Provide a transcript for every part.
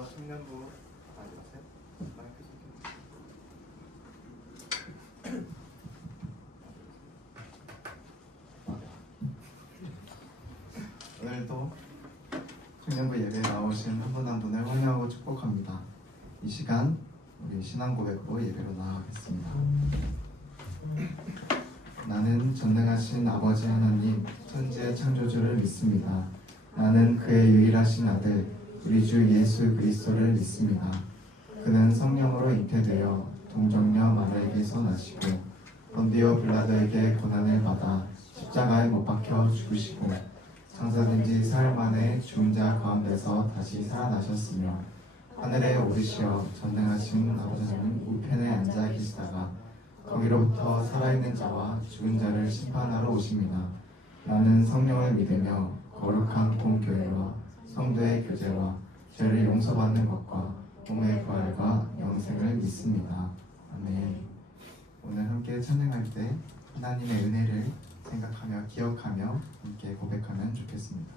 먼저 청년부 가져오세요. 마이크 좀 오늘도 청년부 예배에 나오신 한 분 한 분을 환영하고 축복합니다. 이 시간 우리 신앙 고백으로 예배로 나아가겠습니다. 나는 전능하신 아버지 하나님 천지의 창조주를 믿습니다. 나는 그의 유일하신 아들 우리 주 예수 그리스도를 믿습니다. 그는 성령으로 잉태되어 동정녀 마리아에게서 나시고 본디오 빌라도에게 고난을 받아 십자가에 못 박혀 죽으시고 장사된 지 사흘 만에 죽은 자 가운데서 다시 살아나셨으며 하늘에 오르시어 전능하신 아버지 하나님 우편에 앉아 계시다가 거기로부터 살아있는 자와 죽은 자를 심판하러 오십니다. 나는 성령을 믿으며 거룩한 공교회와 성도의 교제와 죄를 용서받는 것과 몸의 부활과 영생을 믿습니다. 아멘. 오늘 함께 찬양할 때 하나님의 은혜를 생각하며 기억하며 함께 고백하면 좋겠습니다.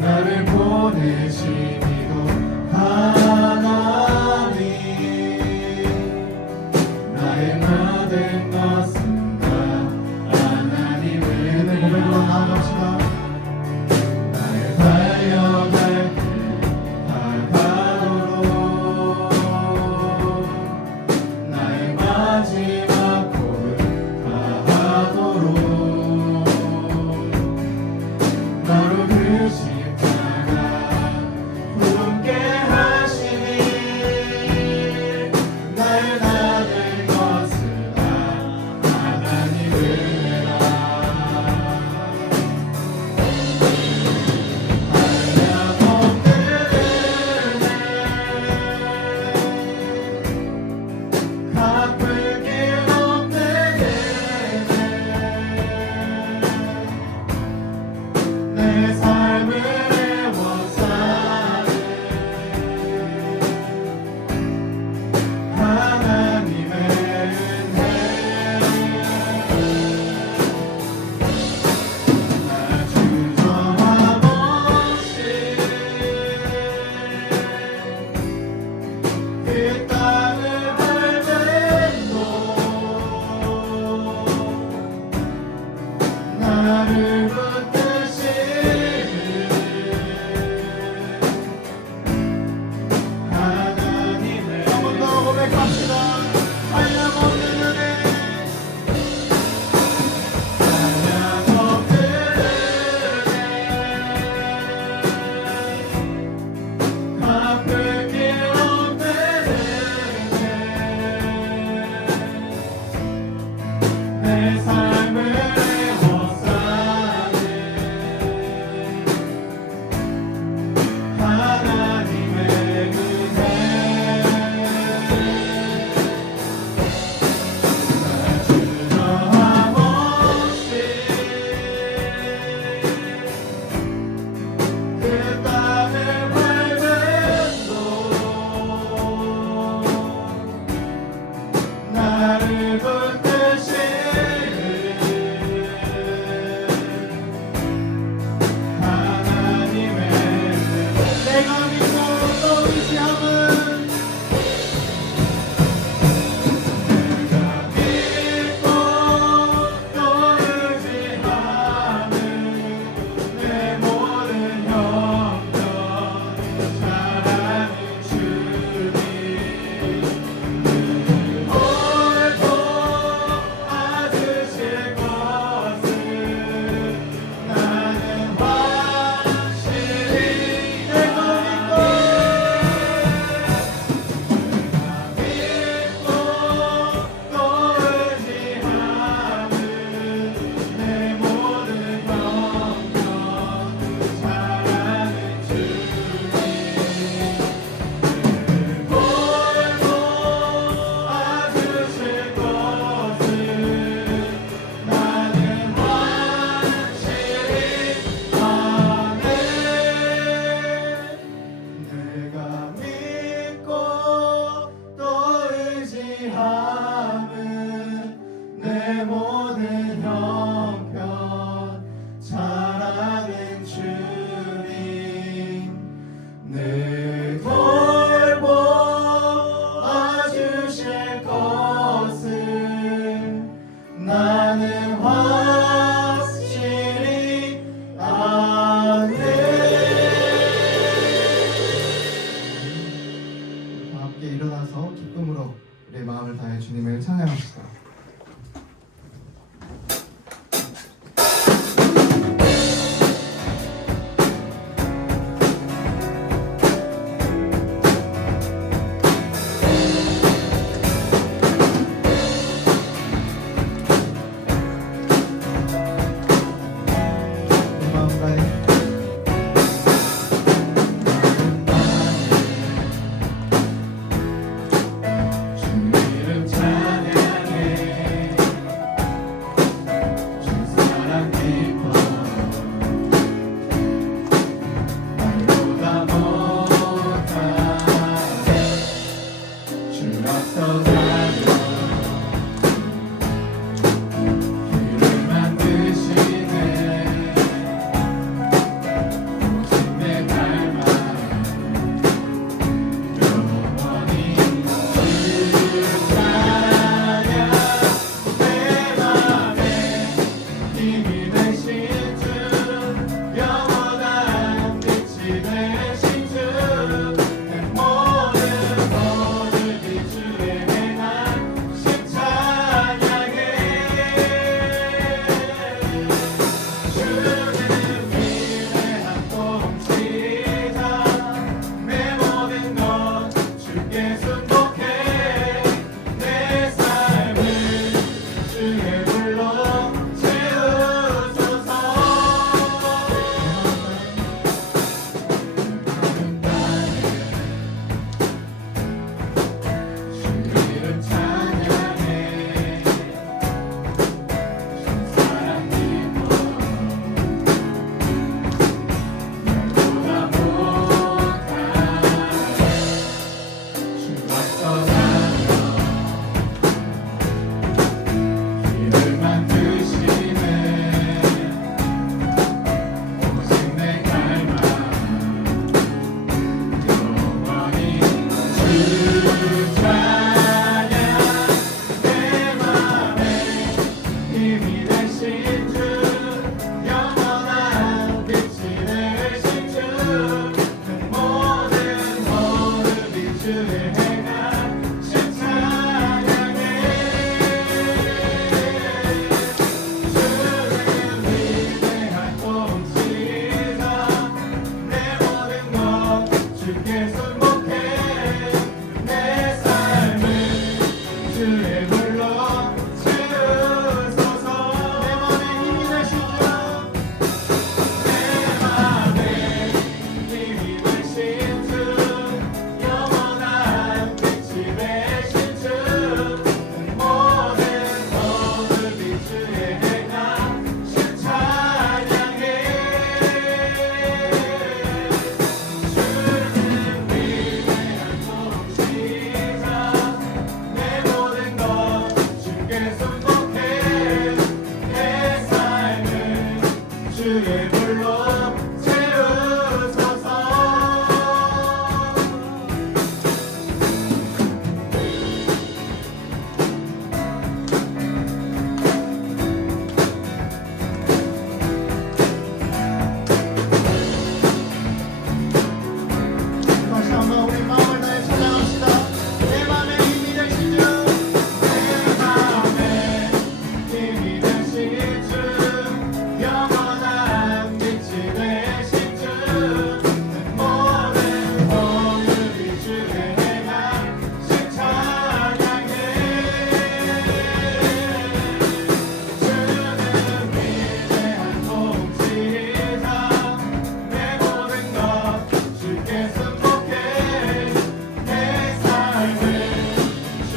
나를 보내시기도 주님을 찬양합시다.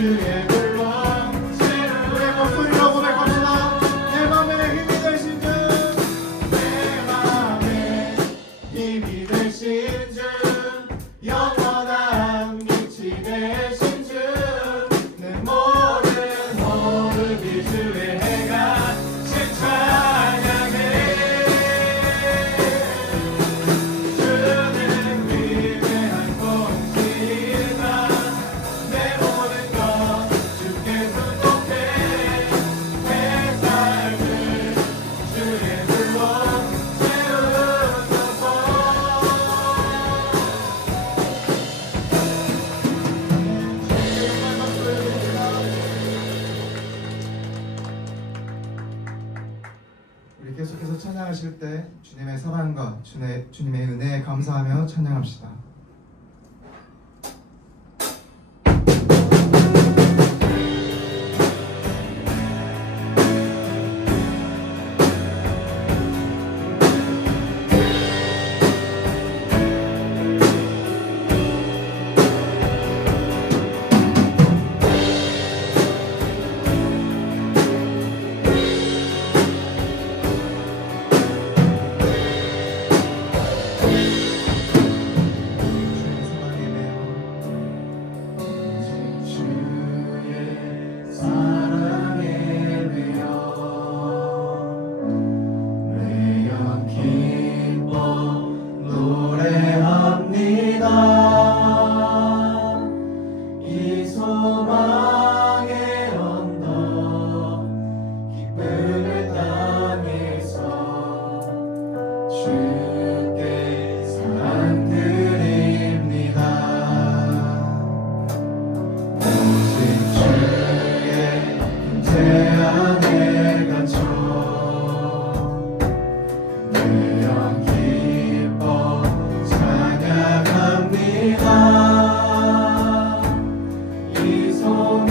주의 불로 우리의 목소리로 고백합시다. 내 맘에 힘이 되신 주, 내 맘에 힘이 되신 주, 영원한 빛이 되신 주, 내 모든 호흡이 주의 해가 찬양해. 주는 위대한 공시이다. 내 모든 것 주께 순종해. 내 삶을 주의 불로 세우소서. 우리 계속해서 찬양하실 때 주님의 사랑과 주님의 은혜에 감사하며 찬양합시다. 이 소망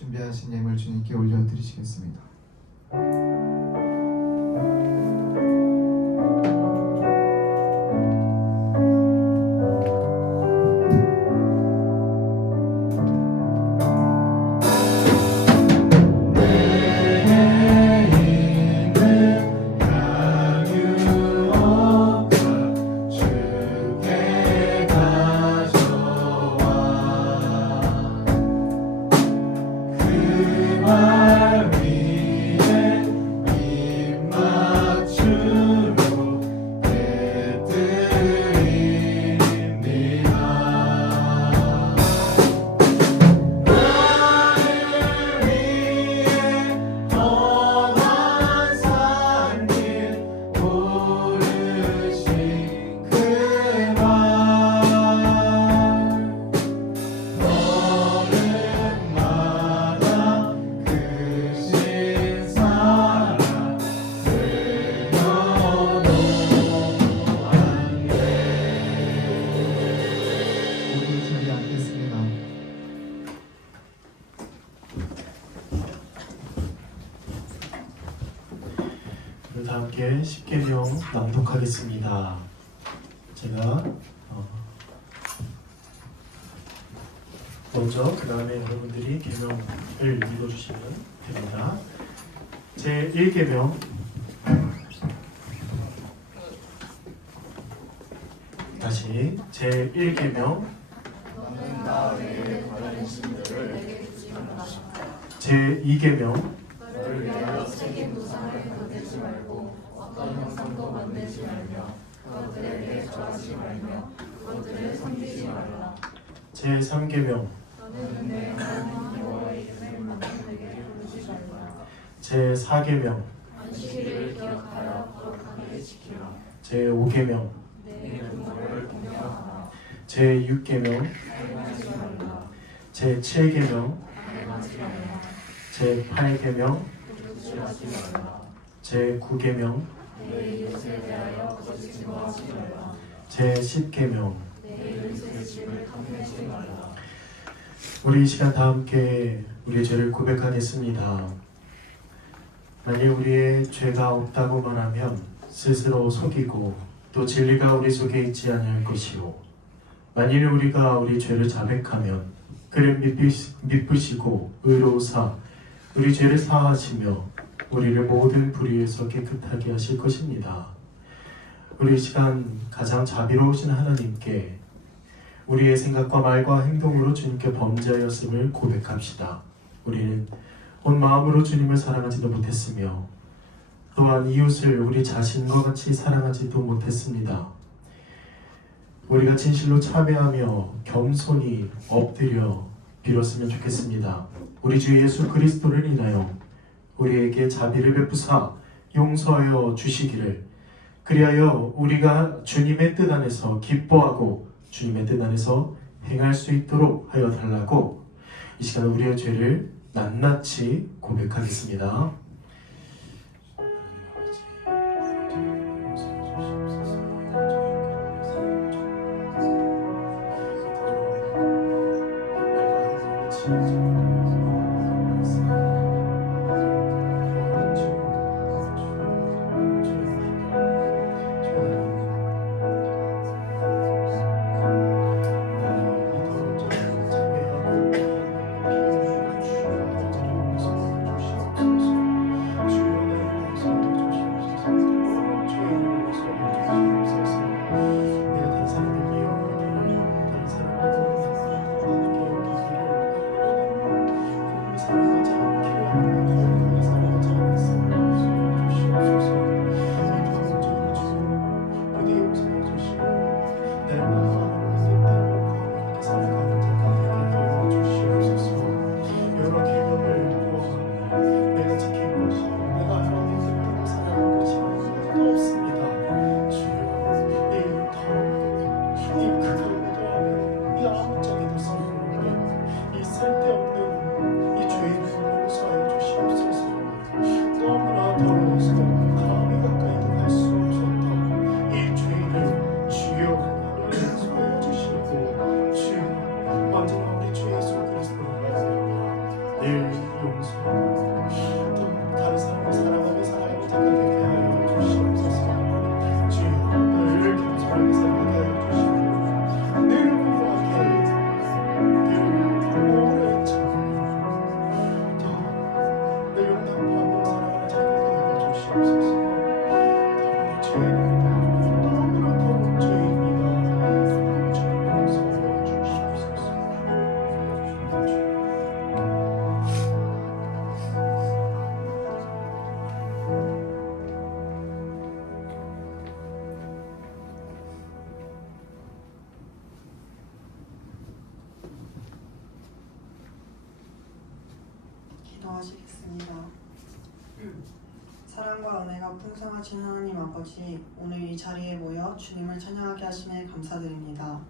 준비하신 예물 주님께 올려드리시겠습니다. 말 위 함께 십계명 낭독하겠습니다. 제가 먼저 그 다음에 여러분들이 계명을 읽어주시면 됩니다. 제 1계명 다시 제 1계명 제 2계명 너를 위하여 세계 우상을 만들지 말고 어떤 형상도 만들지 말며 그것들에게 절하지 말며 그것들을 섬기지 말라. 제 3계명 너는 내 하나님 여호와의 이름을 만민에게 부르지 말라. 제 4계명 안식일을 기억하여 거룩하게 지키라. 제 5계명 내 부모를 공경하라. 제 6계명 살인하지 말라. 제 7계명 살인하지 말라. 제 8계명 도둑질하지 말라. 제 9계명 내 이웃에 대하여 거짓 증거하지 말라. 제 10계명. 내 이웃의 집을 탐내지 말라. 우리 이 시간 다 함께 우리의 죄를 고백하겠습니다. 만일 우리의 죄가 없다고 말하면 스스로 속이고 또 진리가 우리 속에 있지 아니할 것이요, 만일 우리가 우리 죄를 자백하면 그를 미쁘시고 의로우사 우리 죄를 사하시며 우리를 모든 불의에서 깨끗하게 하실 것입니다. 우리 이 시간 가장 자비로우신 하나님께 우리의 생각과 말과 행동으로 주님께 범죄하였음을 고백합시다. 우리는 온 마음으로 주님을 사랑하지도 못했으며 또한 이웃을 우리 자신과 같이 사랑하지도 못했습니다. 우리가 진실로 참회하며 겸손히 엎드려 빌었으면 좋겠습니다. 우리 주 예수 그리스도를 인하여 우리에게 자비를 베푸사 용서하여 주시기를, 그리하여 우리가 주님의 뜻 안에서 기뻐하고 주님의 뜻 안에서 행할 수 있도록 하여 달라고 이 시간 우리의 죄를 낱낱이 고백하겠습니다. 기도하시겠습니다. 사랑과 은혜가 풍성하신 하나님 아버지, 오늘 이 자리에 모여 주님을 찬양하게 하심에 감사드립니다.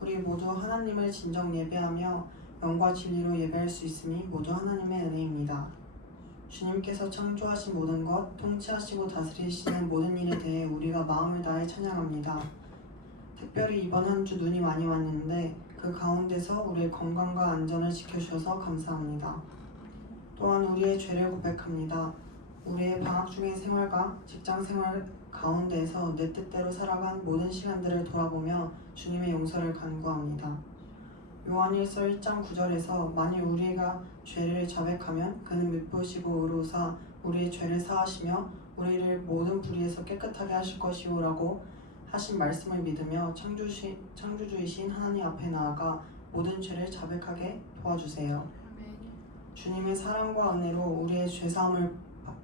우리 모두 하나님을 진정 예배하며 영과 진리로 예배할 수 있음이 모두 하나님의 은혜입니다. 주님께서 창조하신 모든 것, 통치하시고 다스리시는 모든 일에 대해 우리가 마음을 다해 찬양합니다. 특별히 이번 한 주 눈이 많이 왔는데 그 가운데서 우리의 건강과 안전을 지켜주셔서 감사합니다. 또한 우리의 죄를 고백합니다. 우리의 방학 중의 생활과 직장 생활 가운데에서 내 뜻대로 살아간 모든 시간들을 돌아보며 주님의 용서를 간구합니다. 요한일서 1장 9절에서 만일 우리가 죄를 자백하면 그는 미쁘시고 의로우사 우리의 죄를 사하시며 우리를 모든 불의에서 깨끗하게 하실 것이오라고 하신 말씀을 믿으며 창조주이신 하나님 앞에 나아가 모든 죄를 자백하게 도와주세요. 주님의 사랑과 은혜로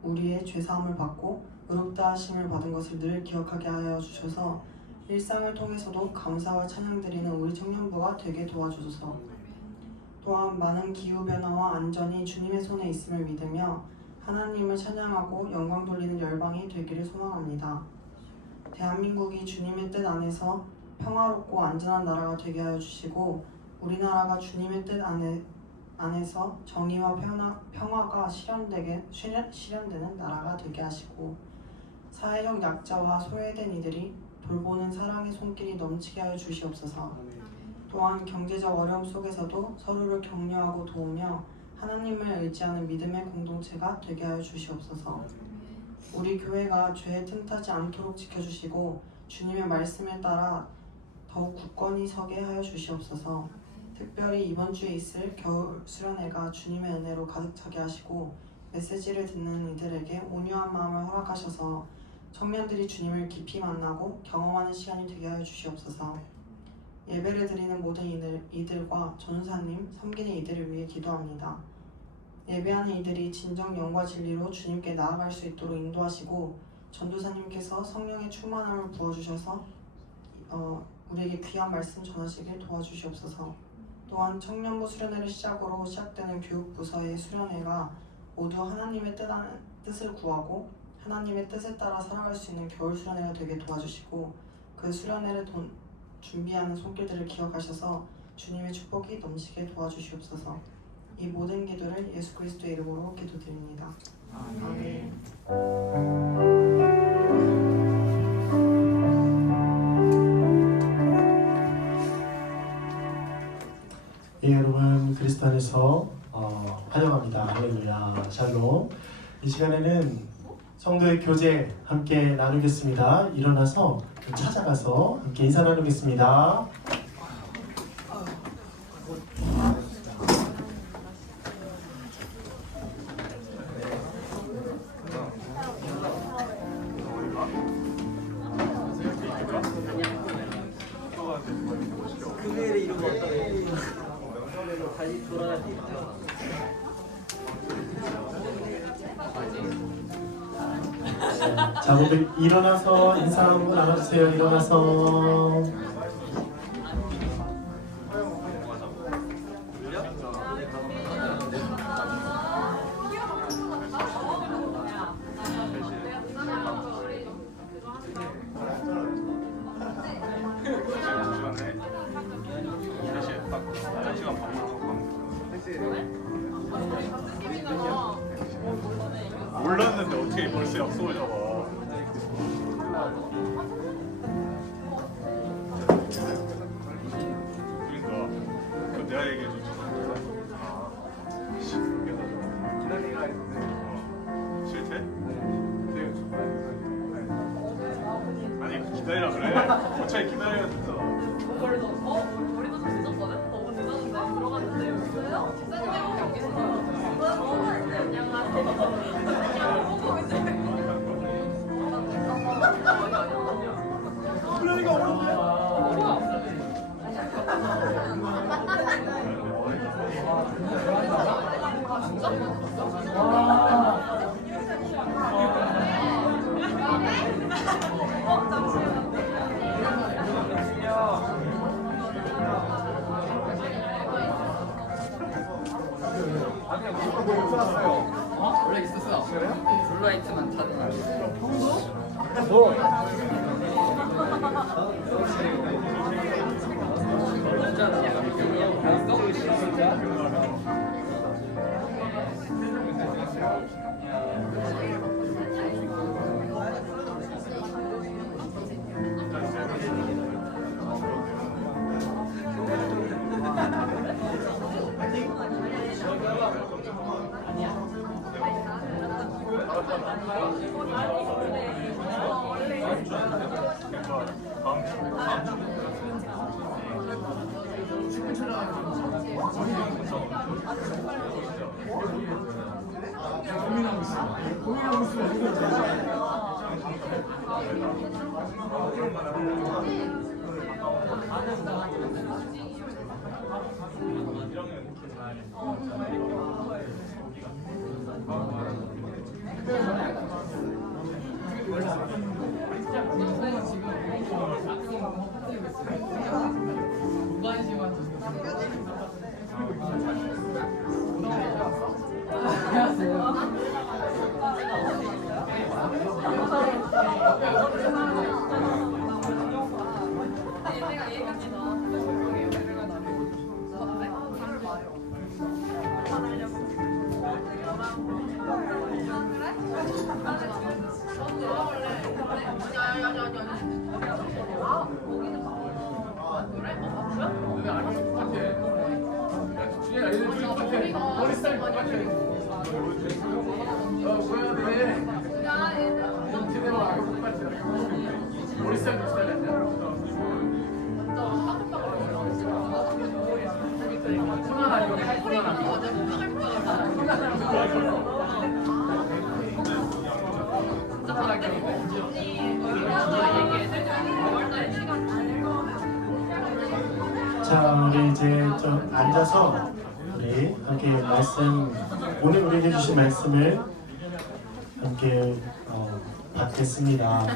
우리의 죄사함을 받고 의롭다 하심을 받은 것을 늘 기억하게 하여 주셔서 일상을 통해서도 감사와 찬양 드리는 우리 청년부가 되게 도와주소서. 또한 많은 기후변화와 안전이 주님의 손에 있음을 믿으며 하나님을 찬양하고 영광 돌리는 열방이 되기를 소망합니다. 대한민국이 주님의 뜻 안에서 평화롭고 안전한 나라가 되게 하여 주시고 우리나라가 주님의 뜻 안에서 정의와 평화가 실현되는 나라가 되게 하시고 사회적 약자와 소외된 이들이 돌보는 사랑의 손길이 넘치게 하여 주시옵소서. 또한 경제적 어려움 속에서도 서로를 격려하고 도우며 하나님을 의지하는 믿음의 공동체가 되게 하여 주시옵소서. 우리 교회가 죄에 틈타지 않도록 지켜주시고 주님의 말씀에 따라 더욱 굳건히 서게 하여 주시옵소서. 특별히 이번 주에 있을 겨울 수련회가 주님의 은혜로 가득 차게 하시고 메시지를 듣는 이들에게 온유한 마음을 허락하셔서 청년들이 주님을 깊이 만나고 경험하는 시간이 되게 하여 주시옵소서. 예배를 드리는 모든 이들과 전사님, 섬기는 이들을 위해 기도합니다. 예배하는 이들이 진정 영과 진리로 주님께 나아갈 수 있도록 인도하시고 전도사님께서 성령의 충만함을 부어주셔서 우리에게 귀한 말씀 전하시길 도와주시옵소서. 또한 청년부 수련회를 시작으로 시작되는 교육부서의 수련회가 모두 하나님의 뜻을 구하고 하나님의 뜻에 따라 살아갈 수 있는 겨울 수련회가 되게 도와주시고 그 수련회를 준비하는 손길들을 기억하셔서 주님의 축복이 넘치게 도와주시옵소서. 이 모든 기도를 예수 그리스도의 이름으로 기도드립니다. 아멘. 예, 여러분 그리스도 안에서 환영합니다. 할렐루야, 샬롬. 이 시간에는 성도의 교제 함께 나누겠습니다. 일어나서 찾아가서 함께 인사 나누겠습니다. 금요일에 이루고 다시 돌아갈 수 있죠. 자, 모두 일어나서 인사 한번 나눠주세요. 일어나서. 몰랐는데 어떻게 벌써 약속을 잡아? 그러니까 그 내가 얘기해줬잖아. 기다리라 했는데 싫대? 아니 기다리라 그래. 어차피 기다려야 됐잖아. 우리도 좀 늦었거든? 너무 늦었는데 들어갔는데 왜요? 집사님이 여기 계시더라고요. 그냥 보고 이제 그러니까 오는데. 원래 있었어. 블루라이트만 찾으면 자, 우리 이제 좀 앉아서 우리 함께 말씀, 오늘 우리에게 주신 말씀을 함께 받겠습니다.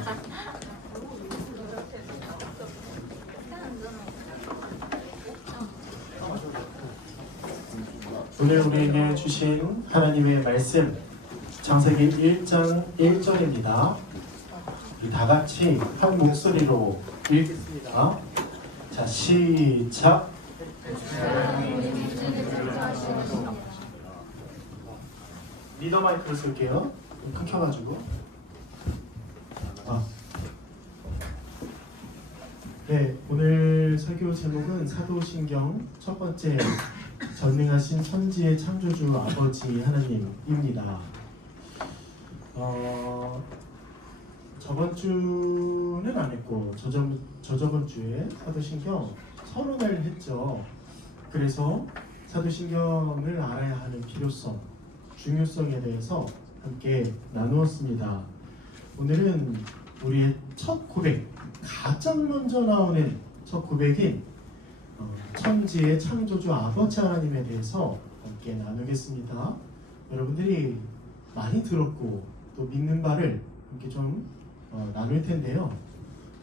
오늘 우리에게 주신 하나님의 말씀, 창세기 1장 1절입니다. 우리 다 같이 한 목소리로 읽겠습니다. 자, 시작. 리더 마이크를 쓸게요. 좀 켜가지고. 네, 오늘 설교 제목은 사도신경 첫 번째, 전능하신 천지의 창조주 아버지 하나님입니다. 저번 주는 안 했고 저저번 주에 사도신경 서론을 했죠. 그래서 사도신경을 알아야 하는 필요성, 중요성에 대해서 함께 나누었습니다. 오늘은 우리의 첫 고백, 가장 먼저 나오는 첫 고백인 천지의 창조주 아버지 하나님에 대해서 함께 나누겠습니다. 여러분들이 많이 들었고 또 믿는 바를 함께 좀 나눌 텐데요.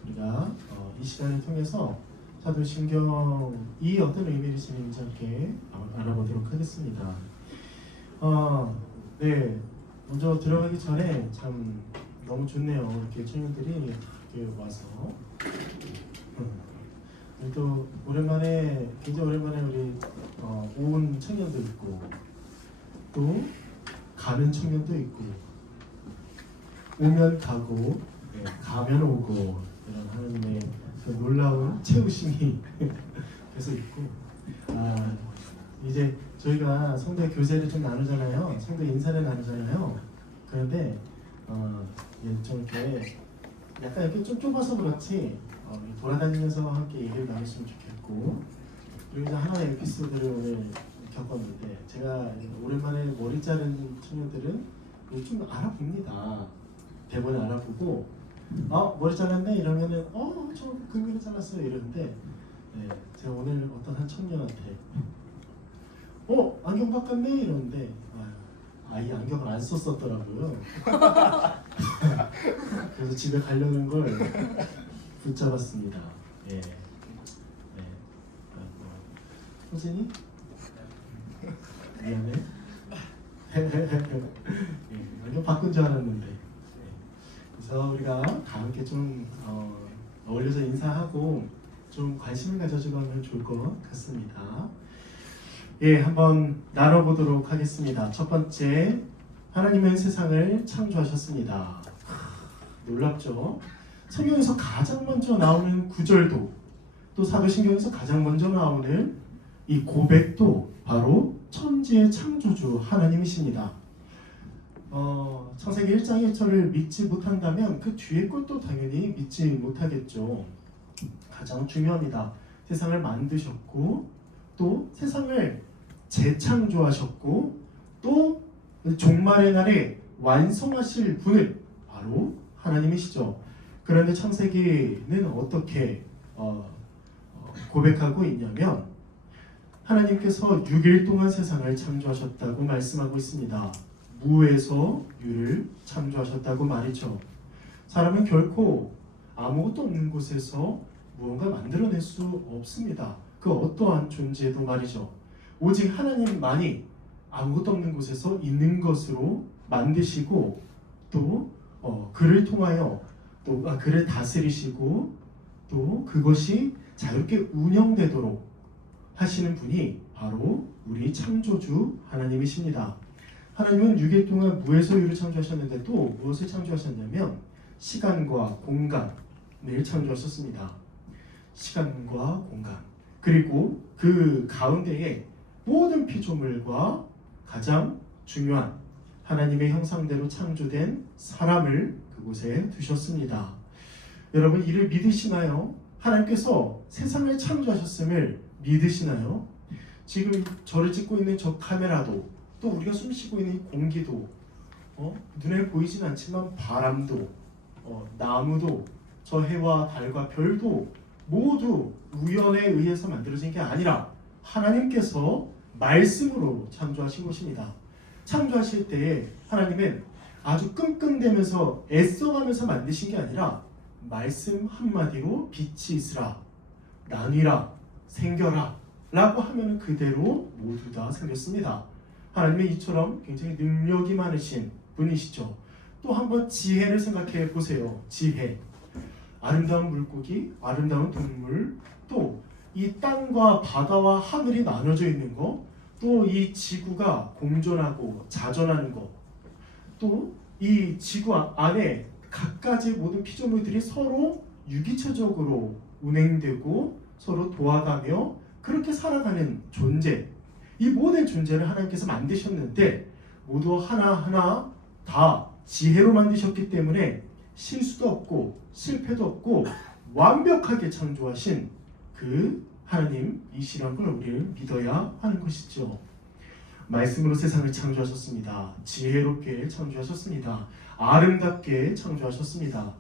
우리가 이 시간을 통해서 사도신경이 어떤 의미를 지니는지 함께 알아보도록 하겠습니다. 네, 먼저 들어가기 전에 참 너무 좋네요. 이렇게 청년들이 이렇게 와서 또 오랜만에, 굉장히 오랜만에 우리 온 청년도 있고 또 가는 청년도 있고 오면 가고 가면 오고 이런 하나님의 그 놀라운 채우심이 계속 있고, 이제 저희가 성도 교제를 좀 나누잖아요. 성도 인사를 나누잖아요. 그런데 좀 이렇게 약간 이렇게 좀 좁아서 그렇지 돌아다니면서 함께 얘기를 나눴으면 좋겠고, 그리고 이제 하나의 에피소드를 오늘 겪었는데, 제가 오랜만에 머리 자른 청년들은 좀 알아봅니다. 대본을 알아보고 머리 잘랐네 이러면은 저 금요일에 잘랐어요 이러는데, 네, 제가 오늘 어떤 한 청년한테 안경 바꿨네 이러는데 이 안경을 안 썼었더라고요. 그래서 집에 가려는 걸 붙잡았습니다. 예. 네. 선생님? 미안해. 안경 바꾼 줄 알았는데. 그래서 우리가 다 함께 좀 어울려서 인사하고 좀 관심을 가져주고 하면 좋을 것 같습니다. 예, 한번 나눠보도록 하겠습니다. 첫 번째, 하나님은 세상을 창조하셨습니다. 놀랍죠? 성경에서 가장 먼저 나오는 구절도, 또 사도신경에서 가장 먼저 나오는 이 고백도 바로 천지의 창조주 하나님이십니다. 창세기 1장 1절을 믿지 못한다면 그 뒤에 것도 당연히 믿지 못하겠죠. 가장 중요합니다. 세상을 만드셨고 또 세상을 재창조하셨고 또 종말의 날에 완성하실 분은 바로 하나님이시죠. 그런데 창세기는 어떻게 고백하고 있냐면 하나님께서 6일 동안 세상을 창조하셨다고 말씀하고 있습니다. 무에서 유를 창조하셨다고 말이죠. 사람은 결코 아무것도 없는 곳에서 무언가 만들어낼 수 없습니다. 그 어떠한 존재도 말이죠. 오직 하나님만이 아무것도 없는 곳에서 있는 것으로 만드시고 또 그를 통하여 또 그를 다스리시고 또 그것이 자유롭게 운영되도록 하시는 분이 바로 우리 창조주 하나님이십니다. 하나님은 6일 동안 무에서 유를 창조하셨는데 또 무엇을 창조하셨냐면 시간과 공간을 창조하셨습니다. 시간과 공간 그리고 그 가운데에 모든 피조물과 가장 중요한 하나님의 형상대로 창조된 사람을 그곳에 두셨습니다. 여러분 이를 믿으시나요? 하나님께서 세상을 창조하셨음을 믿으시나요? 지금 저를 찍고 있는 저 카메라도 또 우리가 숨쉬고 있는 공기도 눈에 보이진 않지만 바람도 나무도 저 해와 달과 별도 모두 우연에 의해서 만들어진 게 아니라 하나님께서 말씀으로 창조하신 것입니다. 창조하실 때 하나님은 아주 끙끙대면서 애써가면서 만드신 게 아니라 말씀 한마디로 빛이 있으라 나뉘라 생겨라 라고 하면 그대로 모두 다 생겼습니다. 하나님은 이처럼 굉장히 능력이 많으신 분이시죠. 또 한번 지혜를 생각해 보세요. 지혜. 아름다운 물고기, 아름다운 동물, 또 이 땅과 바다와 하늘이 나눠져 있는 거, 또 이 지구가 공존하고 자전하는 거, 또 이 지구 안에 각가지 모든 피조물들이 서로 유기체적으로 운행되고 서로 도와가며 그렇게 살아가는 존재, 이 모든 존재를 하나님께서 만드셨는데 모두 하나하나 다 지혜로 만드셨기 때문에 실수도 없고 실패도 없고 완벽하게 창조하신 그 하나님이시라는 걸 우리는 믿어야 하는 것이죠. 말씀으로 세상을 창조하셨습니다. 지혜롭게 창조하셨습니다. 아름답게 창조하셨습니다.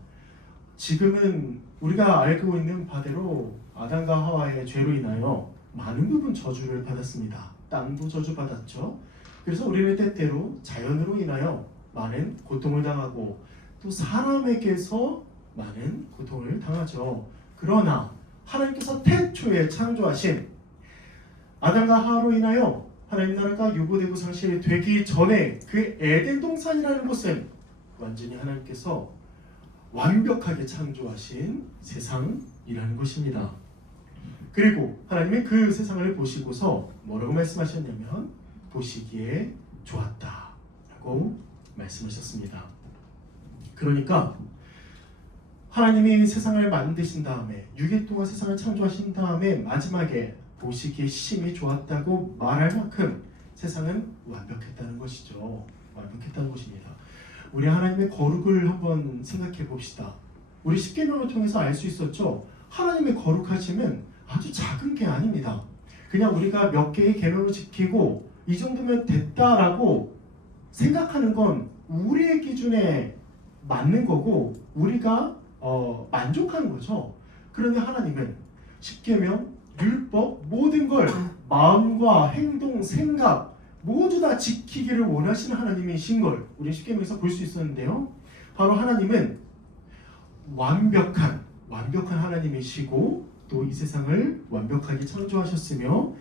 지금은 우리가 알고 있는 바대로 아담과 하와의 죄로 인하여 많은 부분 저주를 받았습니다. 땅도 저주받았죠. 그래서 우리는 때때로 자연으로 인하여 많은 고통을 당하고 또 사람에게서 많은 고통을 당하죠. 그러나 하나님께서 태초에 창조하신 아담과 하와로 인하여 하나님 나라가 유보되고 상실이 되기 전에 그 에덴 동산이라는 곳은 완전히 하나님께서 완벽하게 창조하신 세상이라는 것입니다. 그리고 하나님이 그 세상을 보시고서 뭐라고 말씀하셨냐면 보시기에 좋았다라고 말씀하셨습니다. 그러니까 하나님이 세상을 만드신 다음에 6일 동안 세상을 창조하신 다음에 마지막에 보시기에 심히 좋았다고 말할 만큼 세상은 완벽했다는 것이죠. 완벽했다는 것입니다. 우리 하나님의 거룩을 한번 생각해 봅시다. 우리 십계명을 통해서 알 수 있었죠. 하나님의 거룩하심은 아주 작은 게 아닙니다. 그냥 우리가 몇 개의 계명을 지키고 이 정도면 됐다라고 생각하는 건 우리의 기준에 맞는 거고 우리가 만족하는 거죠. 그런데 하나님은 십계명, 율법 모든 걸 마음과 행동, 생각 모두 다 지키기를 원하시는 하나님이신 걸 우리 십계명에서 볼 수 있었는데요. 바로 하나님은 완벽한 하나님이시고 또 이 세상을 완벽하게 창조하셨으며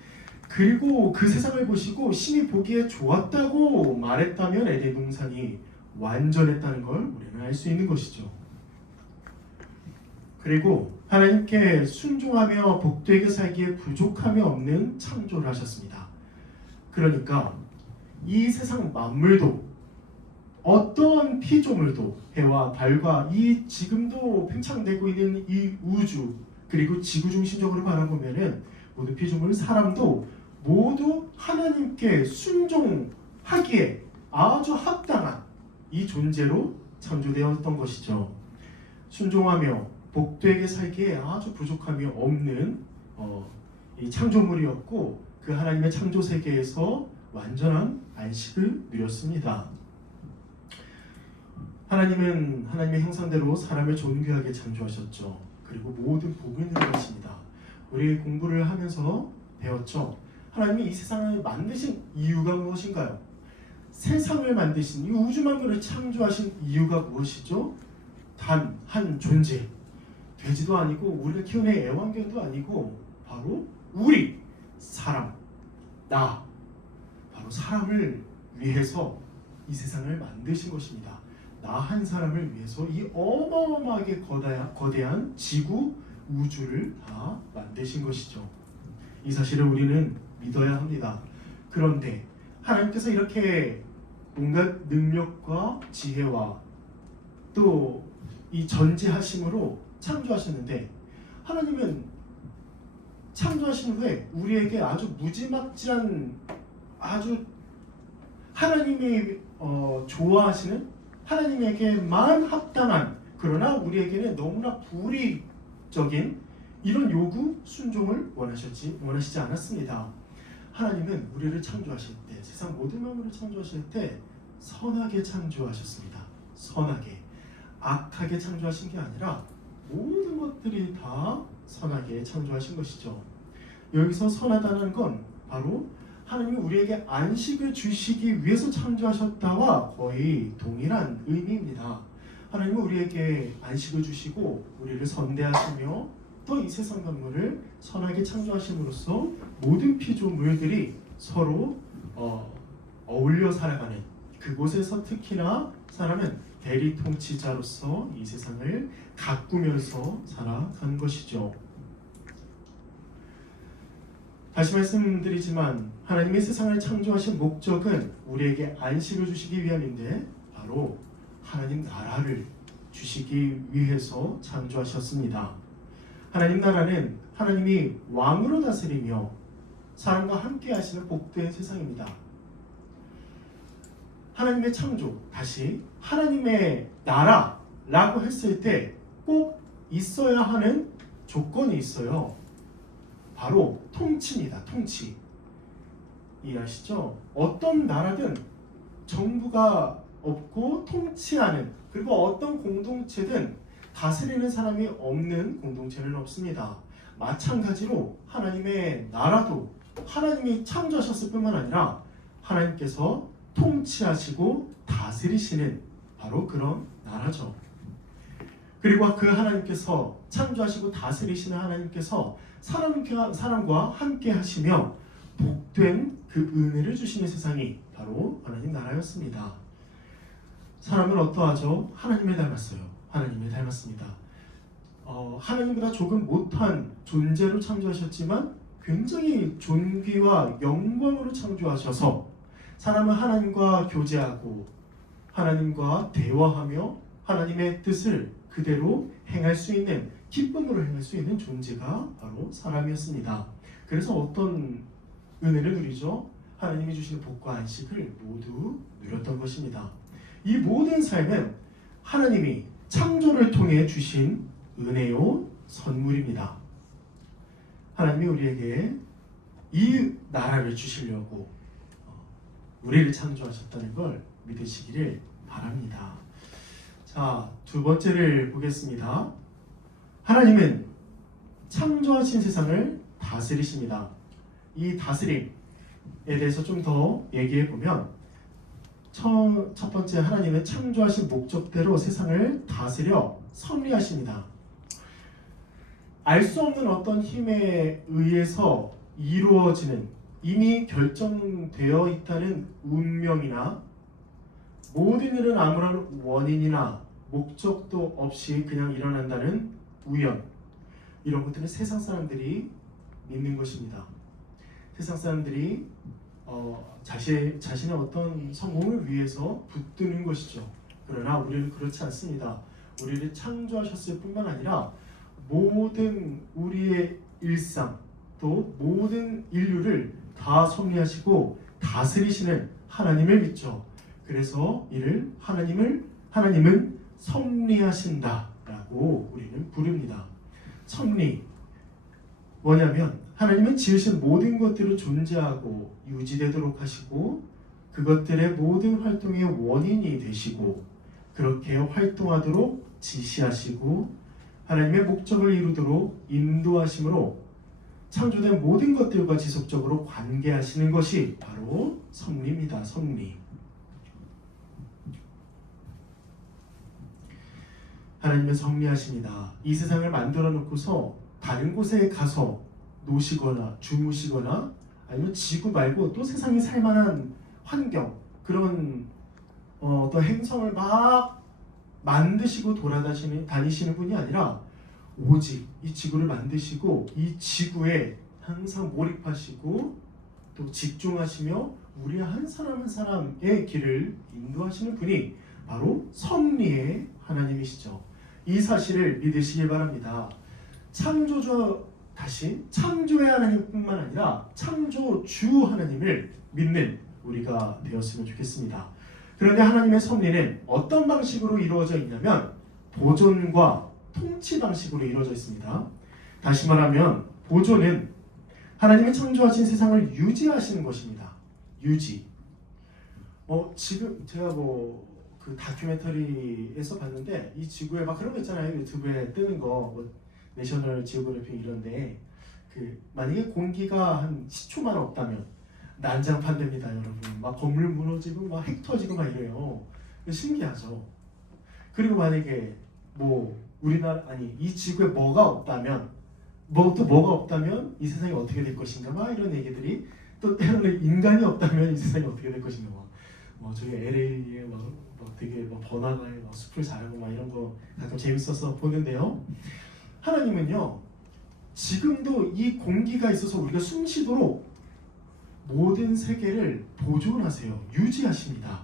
그리고 그 세상을 보시고 심히 보기에 좋았다고 말했다면 에덴 동산이 완전했다는 걸 우리는 알 수 있는 것이죠. 그리고 하나님께 순종하며 복되게 살기에 부족함이 없는 창조를 하셨습니다. 그러니까 이 세상 만물도 어떤 피조물도 해와 달과 이 지금도 팽창되고 있는 이 우주 그리고 지구 중심적으로 바라보면은 모든 피조물 사람도 모두 하나님께 순종하기에 아주 합당한 이 존재로 창조되었던 것이죠. 순종하며 복되게 살기에 아주 부족함이 없는 이 창조물이었고 그 하나님의 창조 세계에서 완전한 안식을 누렸습니다. 하나님은 하나님의 형상대로 사람을 존귀하게 창조하셨죠. 그리고 모든 복을 누리셨습니다. 우리 공부를 하면서 배웠죠. 하나님이 이 세상을 만드신 이유가 무엇인가요? 세상을 만드신 이 우주 만물을 창조하신 이유가 무엇이죠? 단 한 존재, 돼지도 아니고 우리가 키우는 애완견도 아니고 바로 우리 사람, 나, 바로 사람을 위해서 이 세상을 만드신 것입니다. 나 한 사람을 위해서 이 어마어마하게 거대한 지구, 우주를 다 만드신 것이죠. 이 사실을 우리는 믿어야 합니다. 그런데 하나님께서 이렇게 온갖 능력과 지혜와 또 이 전지하심으로 창조하셨는데 하나님은 창조하신 후에 우리에게 아주 무지막지한 아주 하나님이 좋아하시는 하나님에게만 합당한 그러나 우리에게는 너무나 불이적인 이런 요구, 순종을 원하시지 않았습니다. 하나님은 우리를 창조하실 때 세상 모든 만물을 창조하실 때 선하게 창조하셨습니다. 선하게. 악하게 창조하신 게 아니라 모든 것들이 다 선하게 창조하신 것이죠. 여기서 선하다는 건 바로 하나님이 우리에게 안식을 주시기 위해서 창조하셨다와 거의 동일한 의미입니다. 하나님은 우리에게 안식을 주시고 우리를 선대하시며 또 이 세상 만물을 선하게 창조하심으로써 모든 피조물들이 서로 어울려 살아가는 그곳에서 특히나 사람은 대리 통치자로서 이 세상을 가꾸면서 살아간 것이죠. 다시 말씀드리지만 하나님의 세상을 창조하신 목적은 우리에게 안식을 주시기 위함인데 바로 하나님 나라를 주시기 위해서 창조하셨습니다. 하나님 나라는 하나님이 왕으로 다스리며 사람과 함께 하시는 복된 세상입니다. 하나님의 창조, 다시 하나님의 나라라고 했을 때 꼭 있어야 하는 조건이 있어요. 바로 통치입니다. 통치. 이해하시죠? 어떤 나라든 정부가 없고 통치하는 그리고 어떤 공동체든 다스리는 사람이 없는 공동체는 없습니다. 마찬가지로 하나님의 나라도 하나님이 창조하셨을 뿐만 아니라 하나님께서 통치하시고 다스리시는 바로 그런 나라죠. 그리고 그 하나님께서 창조하시고 다스리시는 하나님께서 사람과 함께 하시며 복된 그 은혜를 주시는 세상이 바로 하나님 나라였습니다. 사람은 어떠하죠? 하나님을 닮았어요. 하나님을 닮았습니다. 하나님보다 조금 못한 존재로 창조하셨지만 굉장히 존귀와 영광으로 창조하셔서 사람은 하나님과 교제하고 하나님과 대화하며 하나님의 뜻을 그대로 행할 수 있는 기쁨으로 행할 수 있는 존재가 바로 사람이었습니다. 그래서 어떤 은혜를 누리죠? 하나님이 주시는 복과 안식을 모두 누렸던 것입니다. 이 모든 삶은 하나님이 창조를 통해 주신 은혜요 선물입니다. 하나님이 우리에게 이 나라를 주시려고 우리를 창조하셨다는 걸 믿으시기를 바랍니다. 자, 두 번째를 보겠습니다. 하나님은 창조하신 세상을 다스리십니다. 이 다스림에 대해서 좀 더 얘기해 보면 첫 번째, 하나님은 창조하신 목적대로 세상을 다스려 섭리하십니다. 알 수 없는 어떤 힘에 의해서 이루어지는 이미 결정되어 있다는 운명이나 모든 일은 아무런 원인이나 목적도 없이 그냥 일어난다는 우연, 이런 것들은 세상 사람들이 믿는 것입니다. 세상 사람들이 자신의 어떤 성공을 위해서 붙드는 것이죠. 그러나 우리는 그렇지 않습니다. 우리를 창조하셨을 뿐만 아니라 모든 우리의 일상 또 모든 인류를 다 섭리하시고 다스리시는 하나님을 믿죠. 그래서 이를 하나님은 섭리하신다라고 우리는 부릅니다. 섭리 뭐냐면 하나님은 지으신 모든 것들을 존재하고 유지되도록 하시고 그것들의 모든 활동의 원인이 되시고 그렇게 활동하도록 지시하시고 하나님의 목적을 이루도록 인도하심으로 창조된 모든 것들과 지속적으로 관계하시는 것이 바로 섭리입니다. 섭리. 하나님은 섭리하십니다. 이 세상을 만들어 놓고서 다른 곳에 가서 노시거나 주무시거나 아니면 지구 말고 또 세상이 살만한 환경 그런 어떤 행성을 막 만드시고 다니시는 분이 아니라 오직 이 지구를 만드시고 이 지구에 항상 몰입하시고 또 집중하시며 우리 한 사람 한 사람의 길을 인도하시는 분이 바로 섭리의 하나님이시죠. 이 사실을 믿으시길 바랍니다. 창조의 하나님뿐만 아니라 창조주 하나님을 믿는 우리가 되었으면 좋겠습니다. 그런데 하나님의 섭리는 어떤 방식으로 이루어져 있냐면 보존과 통치 방식으로 이루어져 있습니다. 다시 말하면 보존은 하나님이 창조하신 세상을 유지하시는 것입니다. 유지. 지금 제가 그 다큐멘터리에서 봤는데 이 지구에 막 그런 거 있잖아요. 유튜브에 뜨는 거 내셔널 지오그래피 이런데 만약에 공기가 한 10초만 없다면 난장판됩니다, 여러분. 막 건물 무너지고 막 핵 터지고 막 이래요. 신기하죠. 그리고 만약에 이 지구에 뭐가 없다면 이 세상이 어떻게 될 것인가 막 이런 얘기들이 또 때로는 인간이 없다면 이 세상이 어떻게 될 것인가 저희 LA에 되게 번화가에 숲을 자르고 막 이런 거 가끔 재밌어서 보는데요. 하나님은요 지금도 이 공기가 있어서 우리가 숨 쉬도록 모든 세계를 보존하세요. 유지하십니다.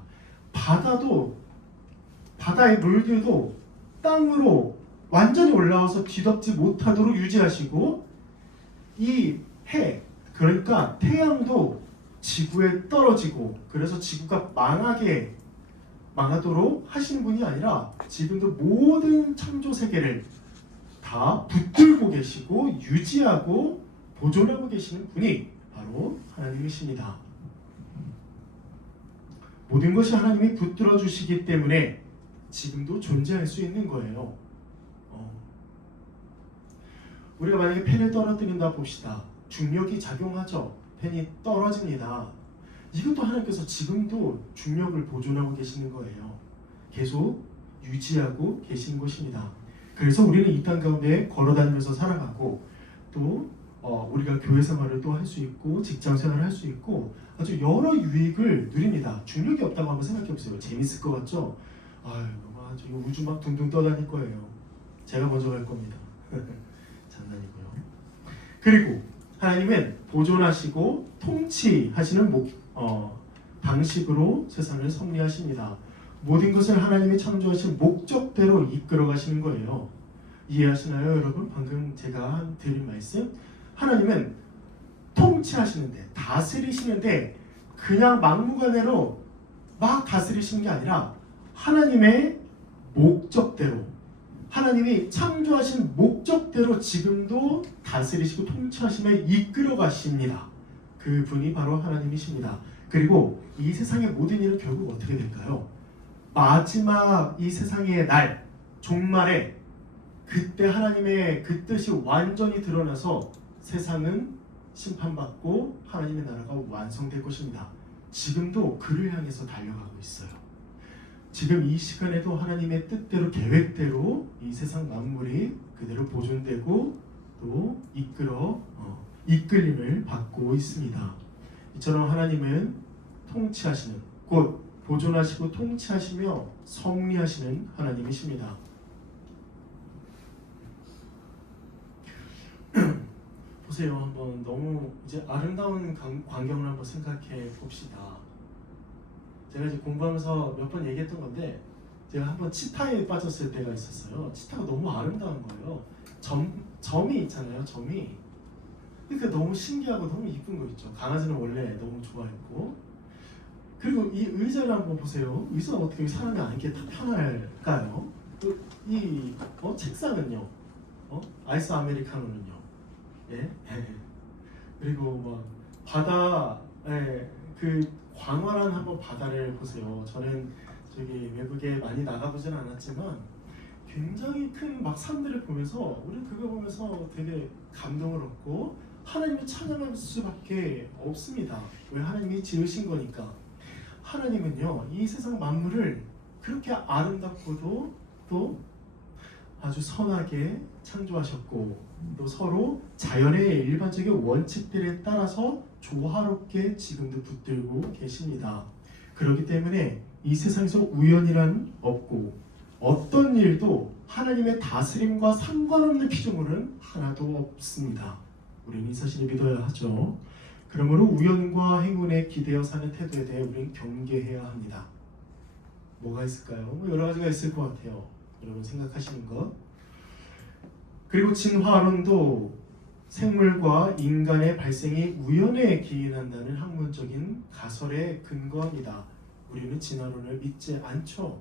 바다의 물들도 땅으로 완전히 올라와서 뒤덮지 못하도록 유지하시고 이 그러니까 태양도 지구에 떨어지고 그래서 지구가 망하도록 하시는 분이 아니라 지금도 모든 창조 세계를 다 붙들고 계시고 유지하고 보존하고 계시는 분이 바로 하나님이십니다. 모든 것이 하나님이 붙들어 주시기 때문에 지금도 존재할 수 있는 거예요. 우리가 만약에 펜을 떨어뜨린다 봅시다. 중력이 작용하죠. 펜이 떨어집니다. 이것도 하나님께서 지금도 중력을 보존하고 계시는 거예요. 계속 유지하고 계시는 것입니다. 그래서 우리는 이 땅 가운데 걸어다니면서 살아가고 또 우리가 교회 생활을 또 할 수 있고 직장 생활을 할 수 있고 아주 여러 유익을 누립니다. 중력이 없다고 한번 생각해 보세요. 재밌을 것 같죠? 아주 우주 막 둥둥 떠다닐 거예요. 제가 먼저 갈 겁니다. 장난이고요. 그리고 하나님은 보존하시고 통치하시는 방식으로 세상을 섭리하십니다. 모든 것을 하나님이 창조하신 목적대로 이끌어 가시는 거예요. 이해하시나요, 여러분? 방금 제가 드린 말씀. 하나님은 통치하시는데, 다스리시는데 그냥 막무가내로 막 다스리시는 게 아니라 하나님의 목적대로, 하나님이 창조하신 목적대로 지금도 다스리시고 통치하시며 이끌어 가십니다. 그 분이 바로 하나님이십니다. 그리고 이 세상의 모든 일은 결국 어떻게 될까요? 마지막 이 세상의 날, 종말에 그때 하나님의 그 뜻이 완전히 드러나서 세상은 심판받고 하나님의 나라가 완성될 것입니다. 지금도 그를 향해서 달려가고 있어요. 지금 이 시간에도 하나님의 뜻대로 계획대로 이 세상 만물이 그대로 보존되고 또 이끌림을 받고 있습니다. 이처럼 하나님은 통치하시는, 곧 보존하시고 통치하시며 섭리하시는 하나님이십니다. 보세요. 한번 너무 이제 아름다운 광경을 한번 생각해 봅시다. 제가 이제 공부하면서 몇 번 얘기했던 건데 제가 한번 치타에 빠졌을 때가 있었어요. 치타가 너무 아름다운 거예요. 점이 있잖아요. 점이. 그러니까 너무 신기하고 너무 이쁜 거 있죠. 강아지는 원래 너무 좋아했고 그리고 이 의자를 한번 보세요. 의자는 어떻게 사람이 앉기에 딱 편할까요? 이 책상은요. 아이스 아메리카노는요. 예? 그리고 막 바다, 그 광활한 한번 바다를 보세요. 저는 저기 외국에 많이 나가보진 않았지만 굉장히 큰 막 산들을 보면서 우리 그거 보면서 되게 감동을 얻고 하나님을 찬양할 수밖에 없습니다. 왜? 하나님이 지으신 거니까. 하나님은요 이 세상 만물을 그렇게 아름답고도 또 아주 선하게 창조하셨고 또 서로 자연의 일반적인 원칙들에 따라서 조화롭게 지금도 붙들고 계십니다. 그렇기 때문에 이 세상에서 우연이란 없고 어떤 일도 하나님의 다스림과 상관없는 피조물은 하나도 없습니다. 우리는 이 사실을 믿어야 하죠. 그러므로 우연과 행운에 기대어 사는 태도에 대해 우리는 경계해야 합니다. 뭐가 있을까요? 여러 가지가 있을 것 같아요. 여러분 생각하시는 것. 그리고 진화론도 생물과 인간의 발생이 우연에 기인한다는 학문적인 가설에 근거합니다. 우리는 진화론을 믿지 않죠.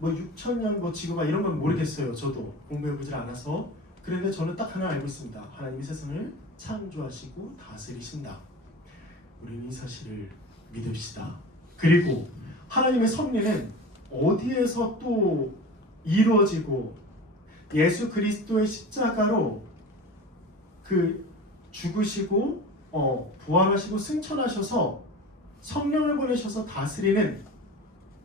6,000년 지구가 이런 건 모르겠어요. 저도 공부해보질 않아서. 그런데 저는 딱 하나 알고 있습니다. 하나님이 세상을 창조하시고 다스리신다. 우리는 이 사실을 믿읍시다. 그리고 하나님의 섭리는 어디에서 또 이루어지고 예수 그리스도의 십자가로 그 죽으시고 부활하시고 승천하셔서 성령을 보내셔서 다스리는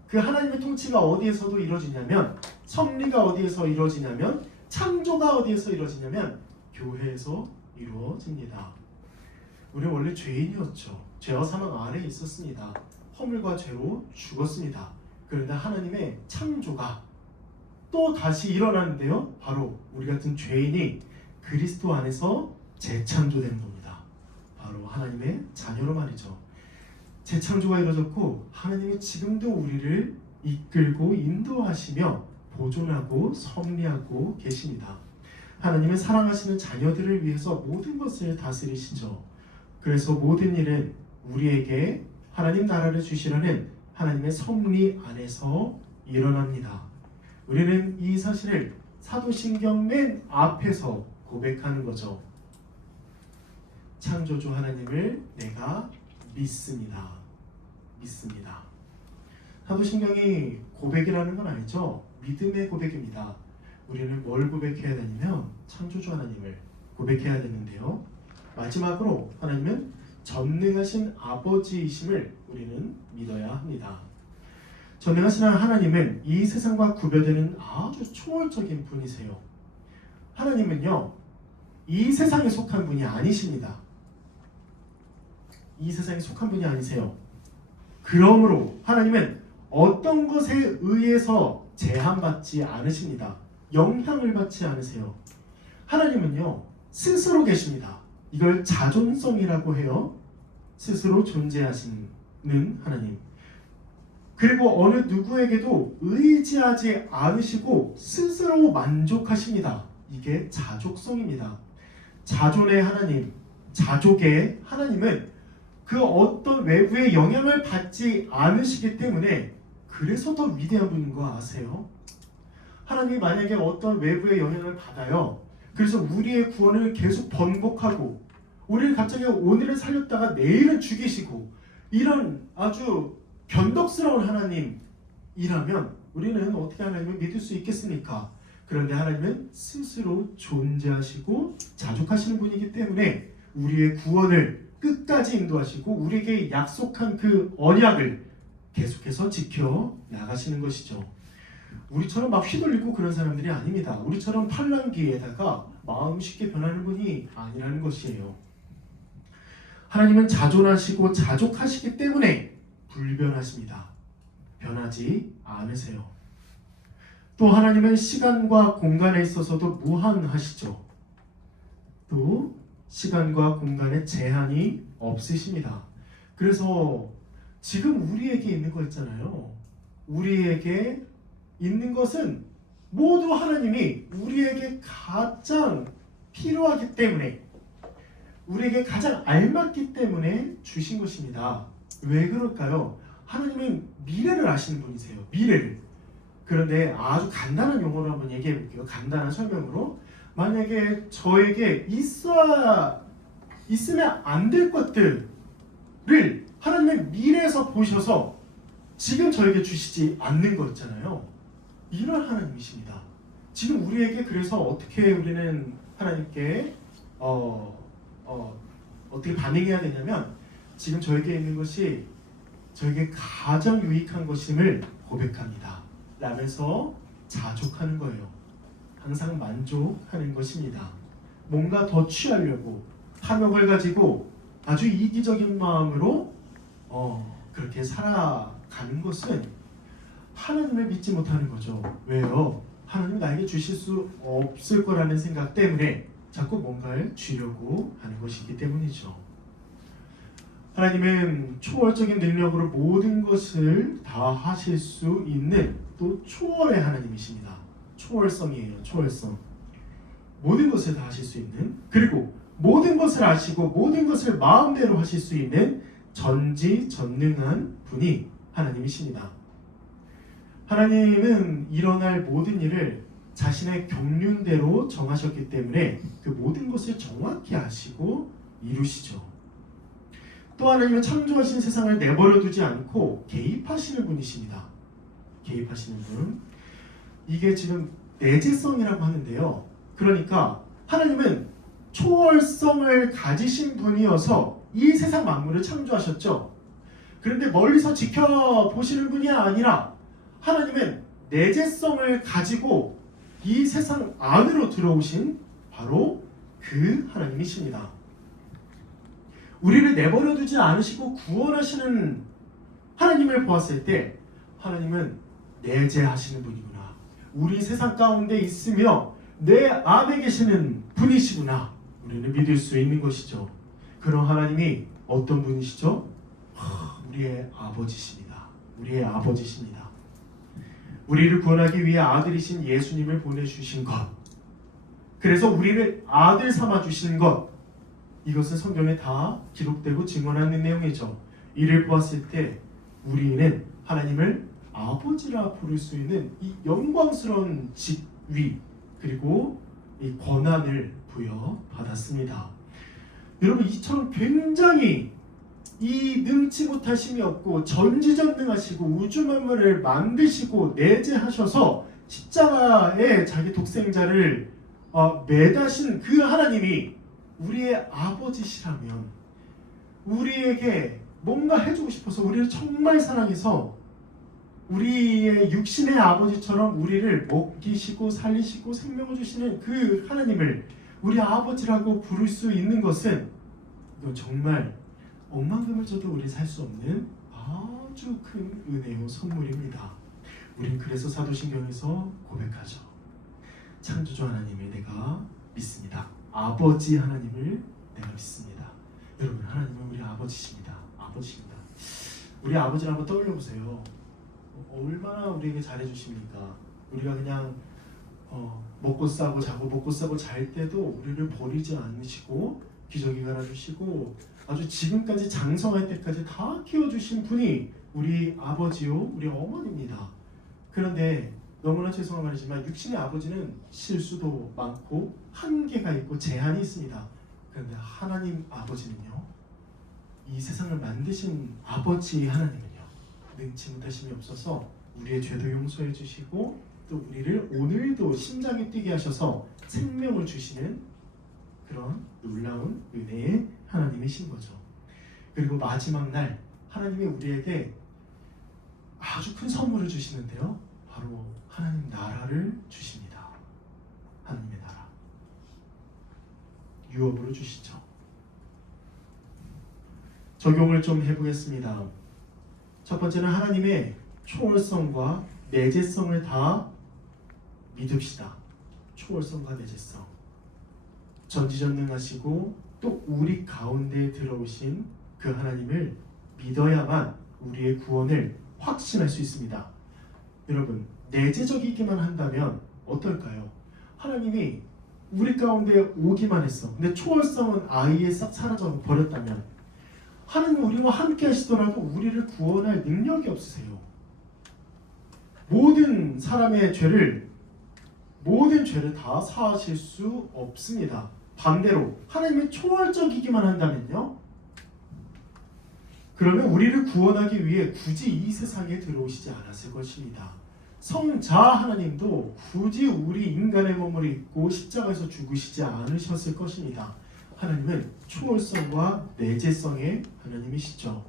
그 하나님의 통치가 어디에서도 이루어지냐면 섭리가 어디에서 이루어지냐면 창조가 어디에서 이루어지냐면 교회에서 이루어집니다. 우리는 원래 죄인이었죠. 죄와 사망 아래에 있었습니다. 허물과 죄로 죽었습니다. 그런데 하나님의 창조가 또 다시 일어나는데요. 바로 우리 같은 죄인이 그리스도 안에서 재창조되는 겁니다. 바로 하나님의 자녀로 말이죠. 재창조가 이루어졌고 하나님이 지금도 우리를 이끌고 인도하시며 보존하고 섭리하고 계십니다. 하나님은 사랑하시는 자녀들을 위해서 모든 것을 다스리시죠. 그래서 모든 일은 우리에게 하나님 나라를 주시려는 하나님의 섭리 안에서 일어납니다. 우리는 이 사실을 사도신경 맨 앞에서 고백하는 거죠. 창조주 하나님을 내가 믿습니다. 믿습니다. 사도신경이 고백이라는 건 아니죠. 믿음의 고백입니다. 우리는 뭘 고백해야 되냐면 창조주 하나님을 고백해야 되는데요. 마지막으로 하나님은 전능하신 아버지이심을 우리는 믿어야 합니다. 전능하신 하나님은 이 세상과 구별되는 아주 초월적인 분이세요. 하나님은요, 이 세상에 속한 분이 아니십니다. 이 세상에 속한 분이 아니세요. 그러므로 하나님은 어떤 것에 의해서 제한받지 않으십니다. 영향을 받지 않으세요. 하나님은요, 스스로 계십니다. 이걸 자존성이라고 해요. 스스로 존재하시는 하나님. 그리고 어느 누구에게도 의지하지 않으시고 스스로 만족하십니다. 이게 자족성입니다. 자존의 하나님, 자족의 하나님은 그 어떤 외부의 영향을 받지 않으시기 때문에 그래서 더 위대한 분인 거 아세요? 하나님이 만약에 어떤 외부의 영향을 받아요. 그래서 우리의 구원을 계속 번복하고 우리를 갑자기 오늘은 살렸다가 내일은 죽이시고 이런 아주 변덕스러운 하나님이라면 우리는 어떻게 하나님을 믿을 수 있겠습니까? 그런데 하나님은 스스로 존재하시고 자족하시는 분이기 때문에 우리의 구원을 끝까지 인도하시고 우리에게 약속한 그 언약을 계속해서 지켜 나가시는 것이죠. 우리처럼 막 휘둘리고 그런 사람들이 아닙니다. 우리처럼 팔랑귀에다가 마음 쉽게 변하는 분이 아니라는 것이에요. 하나님은 자존하시고 자족하시기 때문에 불변하십니다. 변하지 않으세요. 또 하나님은 시간과 공간에 있어서도 무한하시죠. 또 시간과 공간에 제한이 없으십니다. 그래서 지금 우리에게 있는 거 있잖아요. 우리에게 있는 것은 모두 하나님이 우리에게 가장 필요하기 때문에 우리에게 가장 알맞기 때문에 주신 것입니다. 왜 그럴까요? 하나님은 미래를 아시는 분이세요. 미래를. 그런데 아주 간단한 용어로 한번 얘기해 볼게요. 간단한 설명으로. 만약에 저에게 있으면 안 될 것들을 하나님의 미래에서 보셔서 지금 저에게 주시지 않는 거 있잖아요. 이런 하나님이십니다. 지금 우리에게 그래서 어떻게 우리는 하나님께 어떻게 반응해야 되냐면 지금 저에게 있는 것이 저에게 가장 유익한 것임을 고백합니다. 라면서 자족하는 거예요. 항상 만족하는 것입니다. 뭔가 더 취하려고 탐욕을 가지고 아주 이기적인 마음으로 그렇게 살아가는 것은 하나님을 믿지 못하는 거죠. 왜요? 하나님 나에게 주실 수 없을 거라는 생각 때문에 자꾸 뭔가를 주려고 하는 것이기 때문이죠. 하나님은 초월적인 능력으로 모든 것을 다 하실 수 있는 또 초월의 하나님이십니다. 초월성이에요. 초월성. 모든 것을 다 하실 수 있는, 그리고 모든 것을 아시고 모든 것을 마음대로 하실 수 있는 전지전능한 분이 하나님이십니다. 하나님은 일어날 모든 일을 자신의 경륜대로 정하셨기 때문에 그 모든 것을 정확히 아시고 이루시죠. 또 하나님은 창조하신 세상을 내버려 두지 않고 개입하시는 분이십니다. 개입하시는 분. 이게 지금 내재성이라고 하는데요. 그러니까 하나님은 초월성을 가지신 분이어서 이 세상 만물을 창조하셨죠. 그런데 멀리서 지켜보시는 분이 아니라 하나님은 내재성을 가지고 이 세상 안으로 들어오신 바로 그 하나님이십니다. 우리를 내버려 두지 않으시고 구원하시는 하나님을 보았을 때 하나님은 내재하시는 분이구나. 우리 세상 가운데 있으며 내 안에 계시는 분이시구나. 우리는 믿을 수 있는 것이죠. 그런 하나님이 어떤 분이시죠? 우리의 아버지십니다. 우리의 아버지십니다. 우리를 구원하기 위해 아들이신 예수님을 보내주신 것, 그래서 우리를 아들 삼아 주신 것, 이것은 성경에 다 기록되고 증언하는 내용이죠. 이를 보았을 때 우리는 하나님을 아버지라 부를 수 있는 이 영광스러운 직위 그리고 이 권한을 부여받았습니다. 여러분, 이처럼 굉장히 이 능치 못하심이 없고 전지전능하시고 우주 만물을 만드시고 내재하셔서 십자가에 자기 독생자를 매다신 그 하나님이 우리의 아버지시라면 우리에게 뭔가 해주고 싶어서 우리를 정말 사랑해서 우리의 육신의 아버지처럼 우리를 먹이시고 살리시고 생명을 주시는 그 하나님을 우리 아버지라고 부를 수 있는 것은 이건 정말 억만금을 줘도 우리 살 수 없는 아주 큰 은혜요 선물입니다. 우린 그래서 사도신경에서 고백하죠. 창조주 하나님을 내가 믿습니다. 아버지 하나님을 내가 믿습니다. 여러분, 하나님은 우리 아버지십니다. 아버지입니다. 우리 아버지를 한번 떠올려 보세요. 얼마나 우리에게 잘해주십니까? 우리가 그냥 먹고 싸고 자고 먹고 싸고 잘 때도 우리를 버리지 않으시고 기저귀 갈아주시고 아주 지금까지 장성할 때까지 다 키워주신 분이 우리 아버지요 우리 어머니입니다. 그런데 너무나 죄송한 말이지만 육신의 아버지는 실수도 많고 한계가 있고 제한이 있습니다. 그런데 하나님 아버지는요, 이 세상을 만드신 아버지 하나님은요 능치 못하심이 없어서 우리의 죄도 용서해 주시고 또 우리를 오늘도 심장이 뛰게 하셔서 생명을 주시는 그런 놀라운 은혜의 하나님이신 거죠. 그리고 마지막 날 하나님이 우리에게 아주 큰 선물을 주시는데요, 바로 하나님 나라를 주십니다. 하나님의 나라 유업으로 주시죠. 적용을 좀 해보겠습니다. 첫 번째는 하나님의 초월성과 내재성을 다 믿읍시다. 초월성과 내재성. 전지전능하시고 또 우리 가운데 들어오신 그 하나님을 믿어야만 우리의 구원을 확신할 수 있습니다. 여러분, 내재적이기만 한다면 어떨까요? 하나님이 우리 가운데 오기만 했어. 근데 초월성은 아예 싹 사라져 버렸다면 하나님 우리와 함께 하시더라도 우리를 구원할 능력이 없으세요. 모든 죄를 다 사하실 수 없습니다. 반대로 하나님이 초월적이기만 한다면요, 그러면 우리를 구원하기 위해 굳이 이 세상에 들어오시지 않았을 것입니다. 성자 하나님도 굳이 우리 인간의 몸을 입고 십자가에서 죽으시지 않으셨을 것입니다. 하나님은 초월성과 내재성의 하나님이시죠.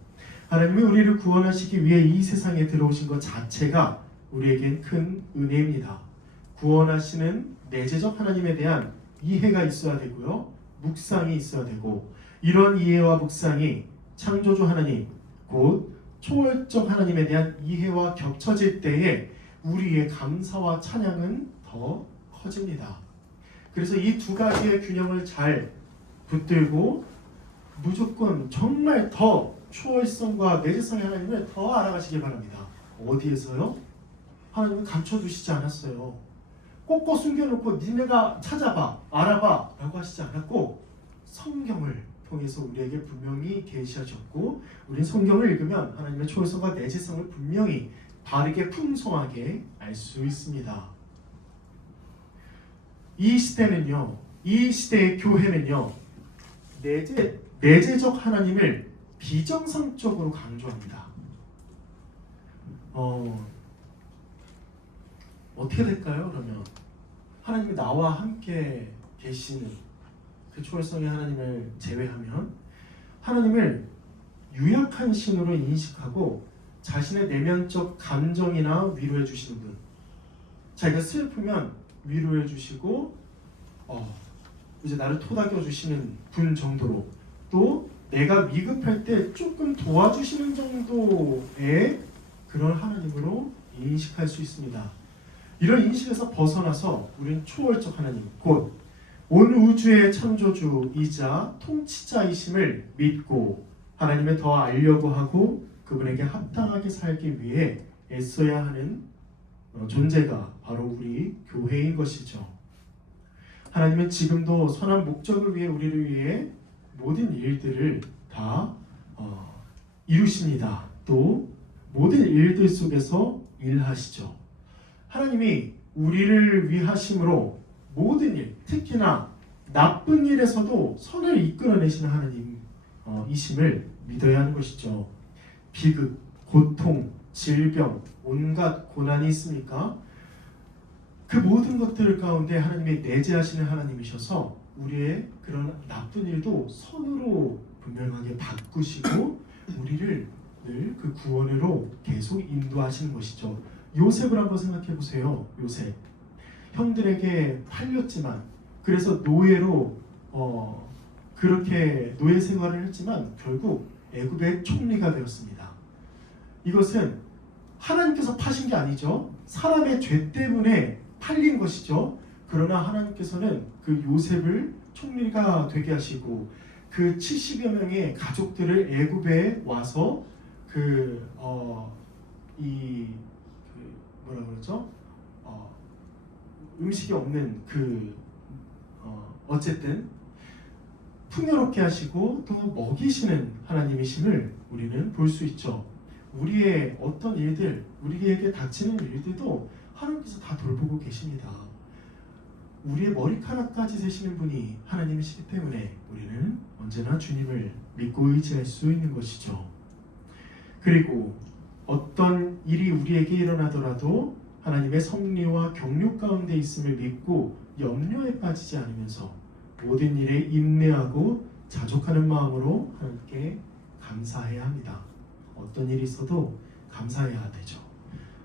하나님이 우리를 구원하시기 위해 이 세상에 들어오신 것 자체가 우리에겐 큰 은혜입니다. 구원하시는 내재적 하나님에 대한 이해가 있어야 되고요, 묵상이 있어야 되고, 이런 이해와 묵상이 창조주 하나님, 곧 초월적 하나님에 대한 이해와 겹쳐질 때에 우리의 감사와 찬양은 더 커집니다. 그래서 이 두 가지의 균형을 잘 붙들고 무조건 정말 더 초월성과 내재성의 하나님을 더 알아가시기 바랍니다. 어디에서요? 하나님은 감춰두시지 않았어요. 꼭꼭 숨겨놓고 니네가 찾아봐, 알아봐 라고 하시지 않았고, 성경을 통해서 우리에게 분명히 계시하셨고, 우린 성경을 읽으면 하나님의 초월성과 내재성을 분명히 바르게 풍성하게 알 수 있습니다. 이 시대의 교회는요, 내재적 하나님을 비정상적으로 강조합니다. 어떻게 될까요? 그러면 하나님이 나와 함께 계시는 그 초월성의 하나님을 제외하면 하나님을 유약한 신으로 인식하고 자신의 내면적 감정이나 위로해 주시는 분, 자기가 슬프면 위로해 주시고 이제 나를 토닥여 주시는 분 정도로, 또 내가 위급할 때 조금 도와주시는 정도의 그런 하나님으로 인식할 수 있습니다. 이런 인식에서 벗어나서 우리는 초월적 하나님, 곧 온 우주의 창조주이자 통치자이심을 믿고 하나님을 더 알려고 하고 그분에게 합당하게 살기 위해 애써야 하는 존재가 바로 우리 교회인 것이죠. 하나님은 지금도 선한 목적을 위해 우리를 위해 모든 일들을 다 이루십니다. 또 모든 일들 속에서 일하시죠. 하나님이 우리를 위하심으로 모든 일, 특히나 나쁜 일에서도 선을 이끌어내시는 하나님이심을 믿어야 하는 것이죠. 비극, 고통, 질병, 온갖 고난이 있습니까? 그 모든 것들 가운데 하나님이 내재하시는 하나님이셔서 우리의 그런 나쁜 일도 선으로 분명하게 바꾸시고 우리를 늘 그 구원으로 계속 인도하시는 것이죠. 요셉을 한번 생각해 보세요. 요셉, 형들에게 팔렸지만, 그래서 노예로 그렇게 노예 생활을 했지만 결국 애굽의 총리가 되었습니다. 이것은 하나님께서 파신 게 아니죠. 사람의 죄 때문에 팔린 것이죠. 그러나 하나님께서는 그 요셉을 총리가 되게 하시고 그 70여 명의 가족들을 애굽에 와서 뭐라 그러죠? 음식이 없는 어쨌든 풍요롭게 하시고 또 먹이시는 하나님이심을 우리는 볼 수 있죠. 우리의 어떤 일들, 우리에게 닥치는 일들도 하나님께서 다 돌보고 계십니다. 우리의 머리카락까지 세시는 분이 하나님이시기 때문에 우리는 언제나 주님을 믿고 의지할 수 있는 것이죠. 그리고 어떤 일이 우리에게 일어나더라도 하나님의 섭리와 경륜 가운데 있음을 믿고 염려에 빠지지 않으면서 모든 일에 인내하고 자족하는 마음으로 하나님께 감사해야 합니다. 어떤 일이 있어도 감사해야 되죠.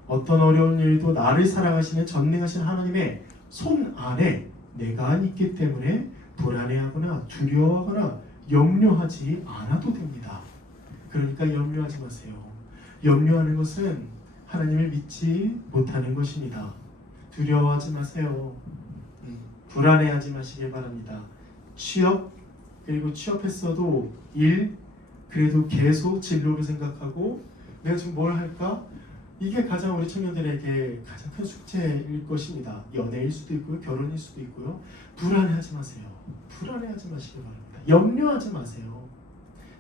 어떤 어려운 일도 나를 사랑하시는 전능하신 하나님의 손 안에 내가 있기 때문에 불안해하거나 두려워하거나 염려하지 않아도 됩니다. 그러니까 염려하지 마세요. 염려하는 것은 하나님을 믿지 못하는 것입니다. 두려워하지 마세요. 불안해하지 마시길 바랍니다. 취업, 그리고 취업했어도 일, 그래도 계속 진로를 생각하고 내가 지금 뭘 할까? 이게 가장 우리 청년들에게 가장 큰 숙제일 것입니다. 연애일 수도 있고요, 결혼일 수도 있고요. 불안해하지 마세요. 불안해하지 마시길 바랍니다. 염려하지 마세요.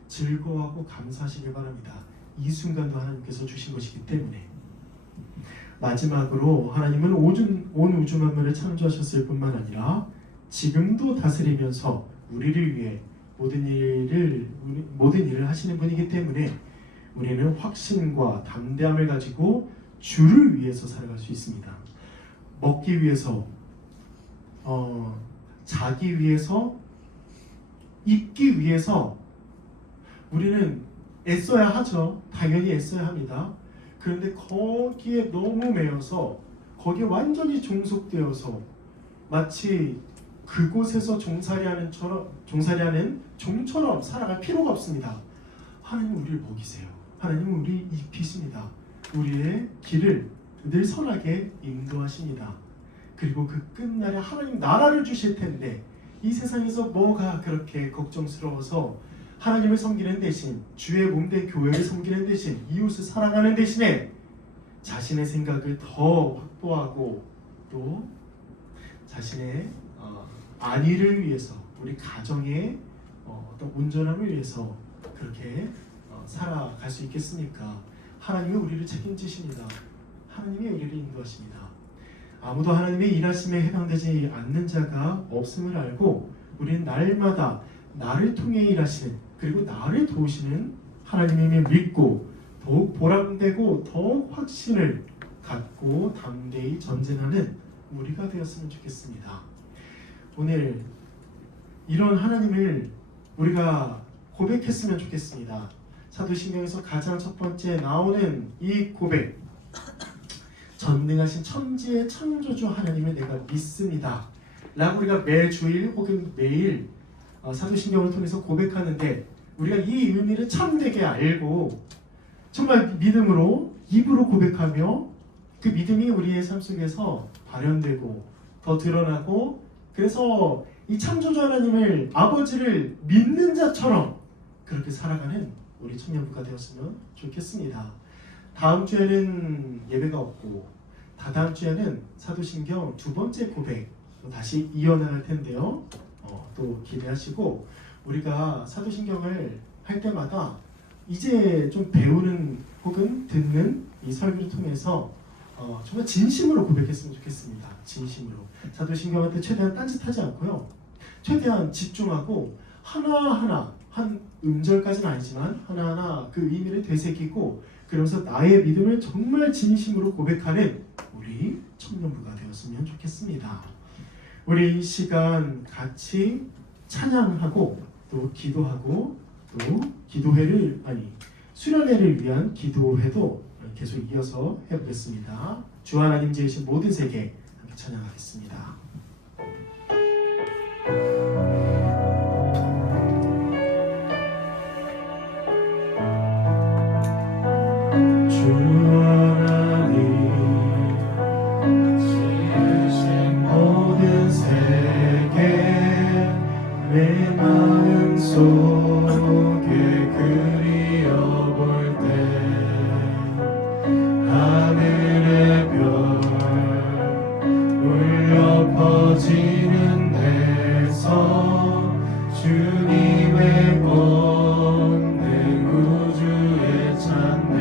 즐거워하고 감사하시길 바랍니다. 이 순간도 하나님께서 주신 것이기 때문에. 마지막으로 하나님은 온 우주 만물을 창조하셨을 뿐만 아니라 지금도 다스리면서 우리를 위해 모든 일을 하시는 분이기 때문에 우리는 확신과 담대함을 가지고 주를 위해서 살아갈 수 있습니다. 먹기 위해서, 자기 위해서, 입기 위해서 우리는 애써야 하죠. 당연히 애써야 합니다. 그런데 거기에 너무 매여서 거기에 완전히 종속되어서 마치 그곳에서 종살이하는 종처럼 살아갈 필요가 없습니다. 하나님은 우리를 먹이세요. 하나님은 우리 입히십니다. 우리의 길을 늘 선하게 인도하십니다. 그리고 그 끝날에 하나님 나라를 주실 텐데 이 세상에서 뭐가 그렇게 걱정스러워서 하나님을 섬기는 대신 주의 몸된 교회를 섬기는 대신 이웃을 사랑하는 대신에 자신의 생각을 더 확보하고 또 자신의 안위를 위해서 우리 가정의 어떤 온전함을 위해서 그렇게 살아갈 수 있겠습니까? 하나님이 우리를 책임지십니다. 하나님이 우리를 인도하십니다. 아무도 하나님의 일하심에 해당되지 않는 자가 없음을 알고 우리는 날마다 나를 통해 일하시는 그리고 나를 도우시는 하나님임을 믿고 더욱 보람되고 더욱 확신을 갖고 담대히 전진하는 우리가 되었으면 좋겠습니다. 오늘 이런 하나님을 우리가 고백했으면 좋겠습니다. 사도신경에서 가장 첫 번째 나오는 이 고백, 전능하신 천지의 창조주 하나님을 내가 믿습니다 라고 우리가 매주일 혹은 매일 사도신경을 통해서 고백하는데 우리가 이 의미를 참되게 알고 정말 믿음으로 입으로 고백하며 그 믿음이 우리의 삶 속에서 발현되고 더 드러나고 그래서 이 창조주 하나님을 아버지를 믿는 자처럼 그렇게 살아가는 우리 청년부가 되었으면 좋겠습니다. 다음 주에는 예배가 없고 다다음 주에는 사도신경 두 번째 고백 또 다시 이어나갈 텐데요. 또 기대하시고 우리가 사도신경을 할 때마다 이제 좀 배우는 혹은 듣는 이 설교를 통해서 정말 진심으로 고백했으면 좋겠습니다. 진심으로 사도신경한테 최대한 딴짓하지 않고요. 최대한 집중하고 하나하나 한 음절까지는 아니지만 하나하나 그 의미를 되새기고 그러면서 나의 믿음을 정말 진심으로 고백하는 우리 청년부가 되었으면 좋겠습니다. 우리 이 시간 같이 찬양하고 또 기도하고 또 수련회를 위한 기도회도 계속 이어서 해보겠습니다. 주 하나님 지으신 모든 세계 함께 찬양하겠습니다. 주 하나님 지으신 모든 세계 내 마음 속에 그리워볼 때 하늘의 별 울려 퍼지는 데서 주님의 권능 우주에 찾네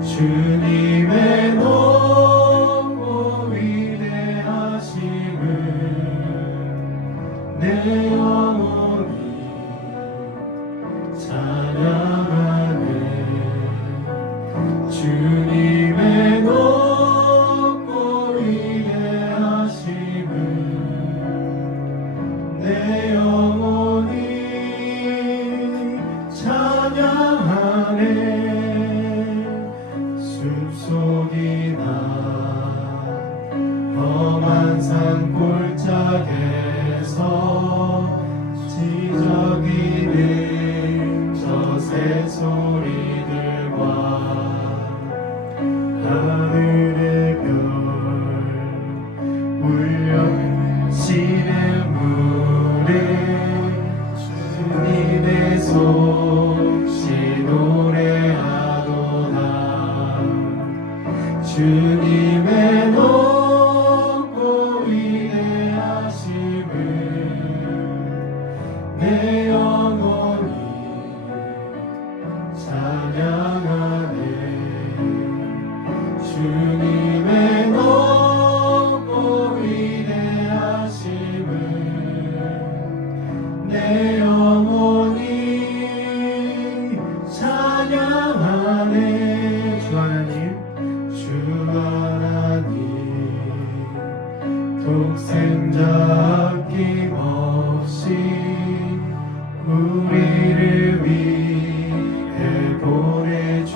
주님의 높고 위대하심을 내 영혼이 찬양하네 주님의 높고 위대하심을 내 영혼이 찬양하네 숲속이나 험한 산 골짜기에서 지저귀는 저 새소리들과 하늘의 별 울려지는 물에 주님의 솜씨 노래하도다 주님의 높고 위대하심을 내 영혼 찬양하네. 주님의 높고 위대하심을 내 영혼이 찬양하네. 주 하나님, 주 하나님, 독생자 아낌없이 우리를 위해 보내주셨네.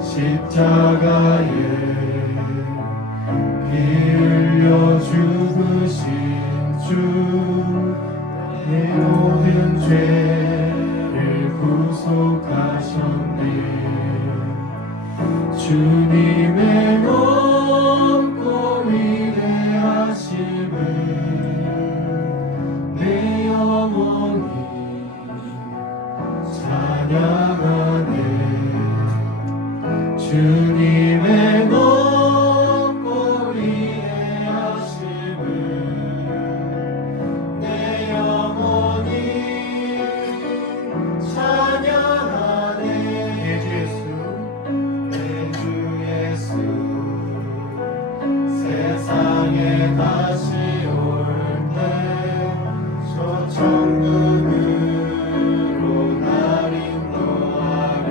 십자가에 피 흘려 죽으신 주, 내 모든 죄를 구속하셨네. 주님의 높고 위대하심을 내 영혼이 찬양하네. 주님의 높고 위대하심을 내 영혼이 찬양하네. 내 주 예수 세상에 다시 올 때 저 천국으로 날 인도하리.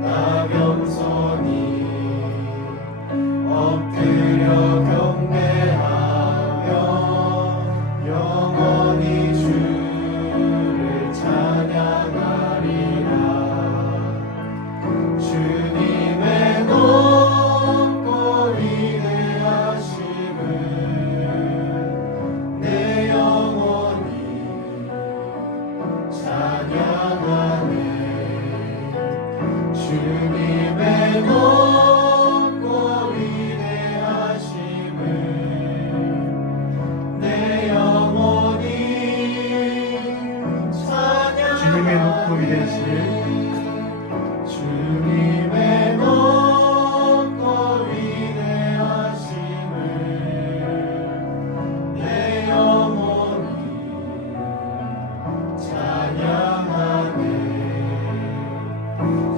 나 겸손히 엎드려 경배하며 영원히 주를 찬양하리라. 주님의 높고 위대하심을 내 영혼이 찬양하네. 주님의 높고 위대하심을 내 영혼이 찬양하네. 주님의 높고 위대하심을 주님의 높고 위대하심을 내 영혼이 찬양하네.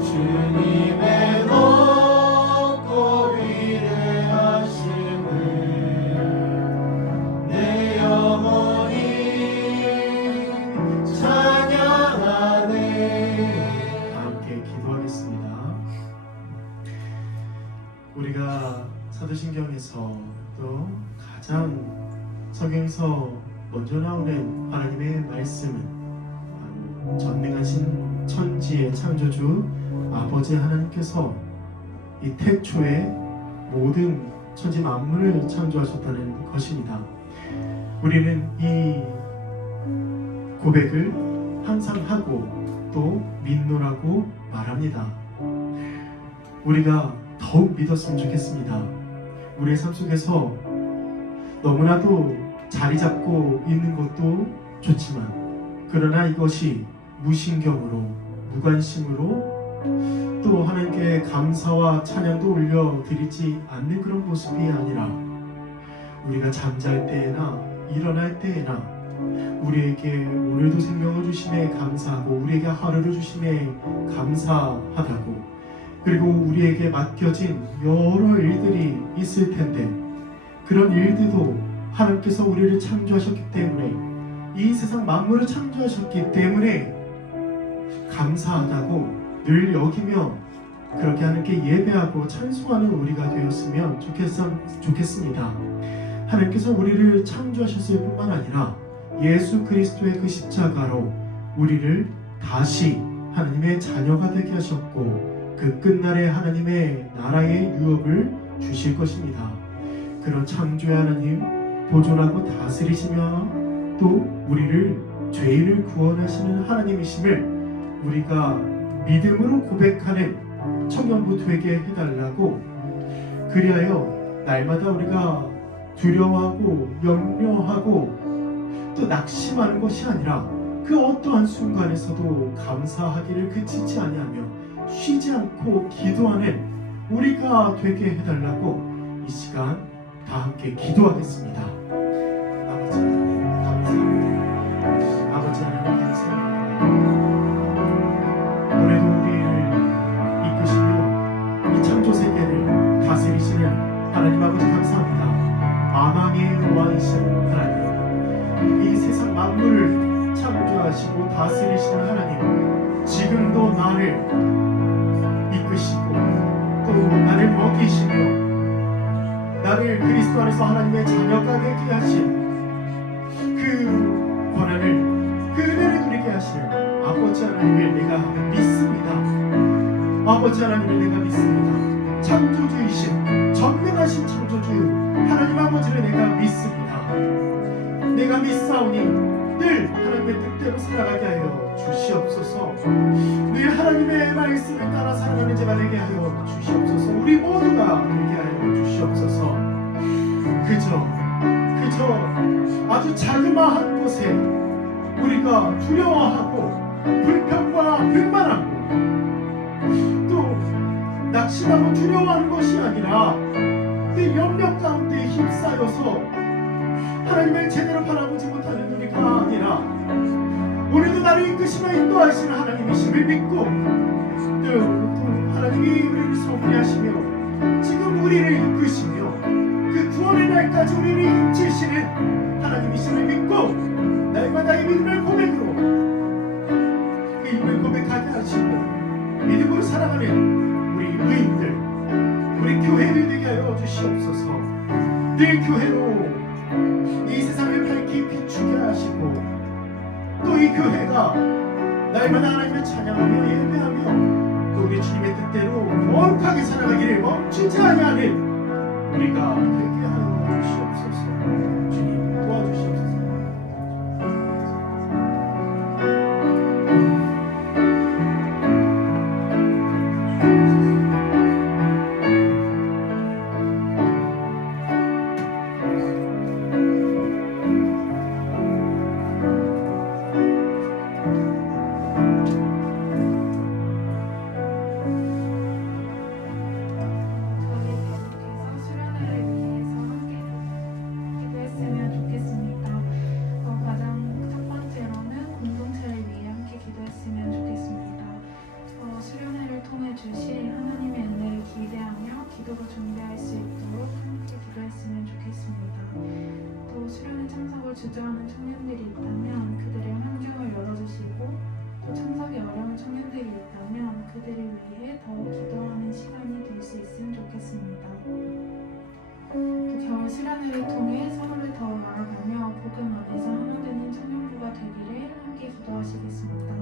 주님의 높고 위대하심을 내 영혼이 찬양하네. 함께 기도하겠습니다. 우리가 사도신경에서 또 가장 성경에서 먼저 나오는 하나님의 말씀은 전능하신 천지의 창조주 아버지 하나님께서 이 태초에 모든 천지 만물을 창조하셨다는 것입니다. 우리는 이 고백을 항상 하고 또 믿노라고 말합니다. 우리가 더욱 믿었으면 좋겠습니다. 우리의 삶 속에서 너무나도 자리 잡고 있는 것도 좋지만, 그러나 이것이 무신경으로 무관심으로 또 하나님께 감사와 찬양도 올려드리지 않는 그런 모습이 아니라, 우리가 잠잘 때에나 일어날 때에나 우리에게 오늘도 생명을 주심에 감사하고 우리에게 하루를 주심에 감사하다고, 그리고 우리에게 맡겨진 여러 일들이 있을 텐데 그런 일들도 하나님께서 우리를 창조하셨기 때문에, 이 세상 만물을 창조하셨기 때문에 감사하다고 늘 여기며 그렇게 하나님께 예배하고 찬송하는 우리가 되었으면 좋겠습니다. 하나님께서 우리를 창조하셨을 뿐만 아니라 예수 그리스도의 그 십자가로 우리를 다시 하나님의 자녀가 되게 하셨고, 그 끝날에 하나님의 나라의 유업을 주실 것입니다. 그런 창조의 하나님, 보존하고 다스리시며 또 우리를 죄인을 구원하시는 하나님이심을 우리가 믿음으로 고백하는 청년부 되게 해달라고, 그리하여 날마다 우리가 두려워하고 염려하고 또 낙심하는 것이 아니라 그 어떠한 순간에서도 감사하기를 그치지 아니하며 쉬지 않고 기도하는 우리가 되게 해달라고 이 시간 다 함께 기도하겠습니다. 아버지 하나님 감사합니다. 아버지 하나님 감사합니다. 통치하시고 다스리시는 하나님, 지금도 나를 이끄시고 또 나를 먹이시며 나를 그리스도 안에서 하나님의 자녀가 되게 하신 그 권한을, 그 은혜를 누리게 하실 아버지 하나님을 내가 믿습니다. 아버지 하나님을 내가 믿습니다. 창조주이신, 전능하신 창조주 하나님 아버지를 내가 믿습니다. 내가 믿사오니 늘 하나님의 뜻대로 살아가게 하여 주시옵소서. 늘 하나님의 말씀을 따라 살아가는 자가 되게 하여 주시옵소서. 우리 모두가 되게 하여 주시옵소서. 그저 아주 자그마한 곳에 우리가 두려워하고 불평과 불만하고 또 낙심하고 두려워하는 것이 아니라 내 염려 가운데 휩싸여서 하나님을 제대로 바라보지 못하는 우리가 아니라 오늘도 나를 이끄시며 인도하시는 하나님이심을 믿고 또 하나님이 우리를 섭리하시며 지금 우리를 이끄시며 그 구원의 날까지 우리를 인치시는 하나님이심을 믿고 날마다 이 믿음의 고백으로 그 믿음을 고백하게 하시고 믿음으로 살아가는 우리 의인들, 우리 교회를 되게 하여 주시옵소서. 늘 교회로 이 세상을 밝히 비추게 하시고 또 이 교회가 날마다 하나님을 찬양하며 예배하며 또 우리 주님의 뜻대로 거룩하게 살아가기를 멈추지 아니하는 우리가 되게 하여 주시옵소서. 주님 도와주시옵소서. 주저하는 청년들이 있다면 그들의 환경을 열어주시고 또 참석이 어려운 청년들이 있다면 그들을 위해 더 기도하는 시간이 될 수 있으면 좋겠습니다. 또 겨울 수련회를 통해 서로를 더 알아가며 복음 안에서 하나 되는 청년부가 되기를 함께 기도하시겠습니다.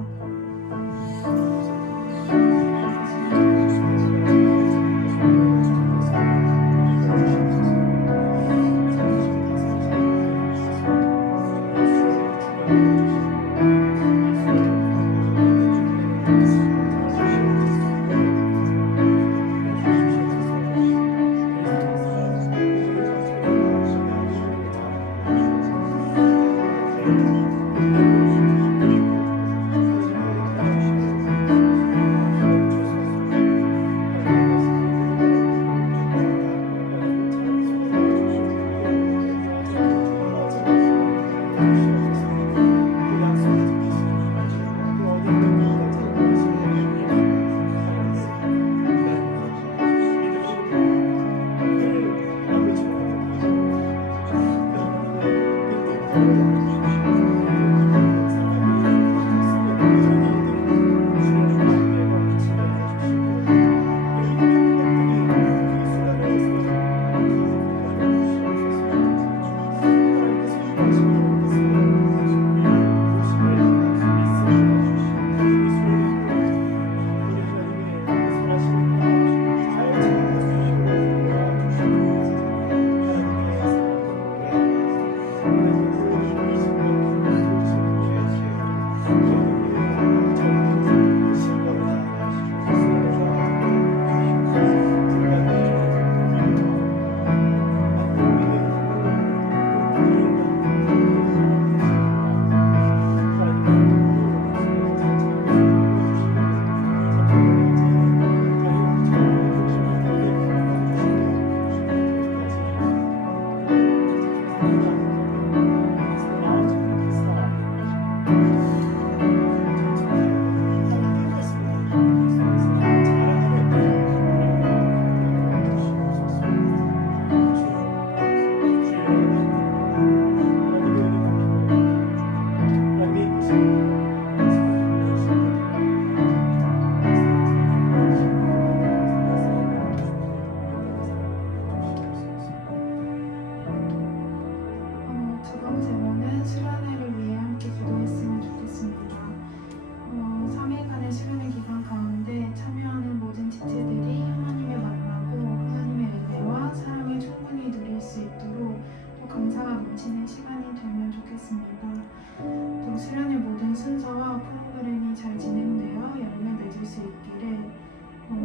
프로그램이 잘 진행되어 열매 맺을 수 있기를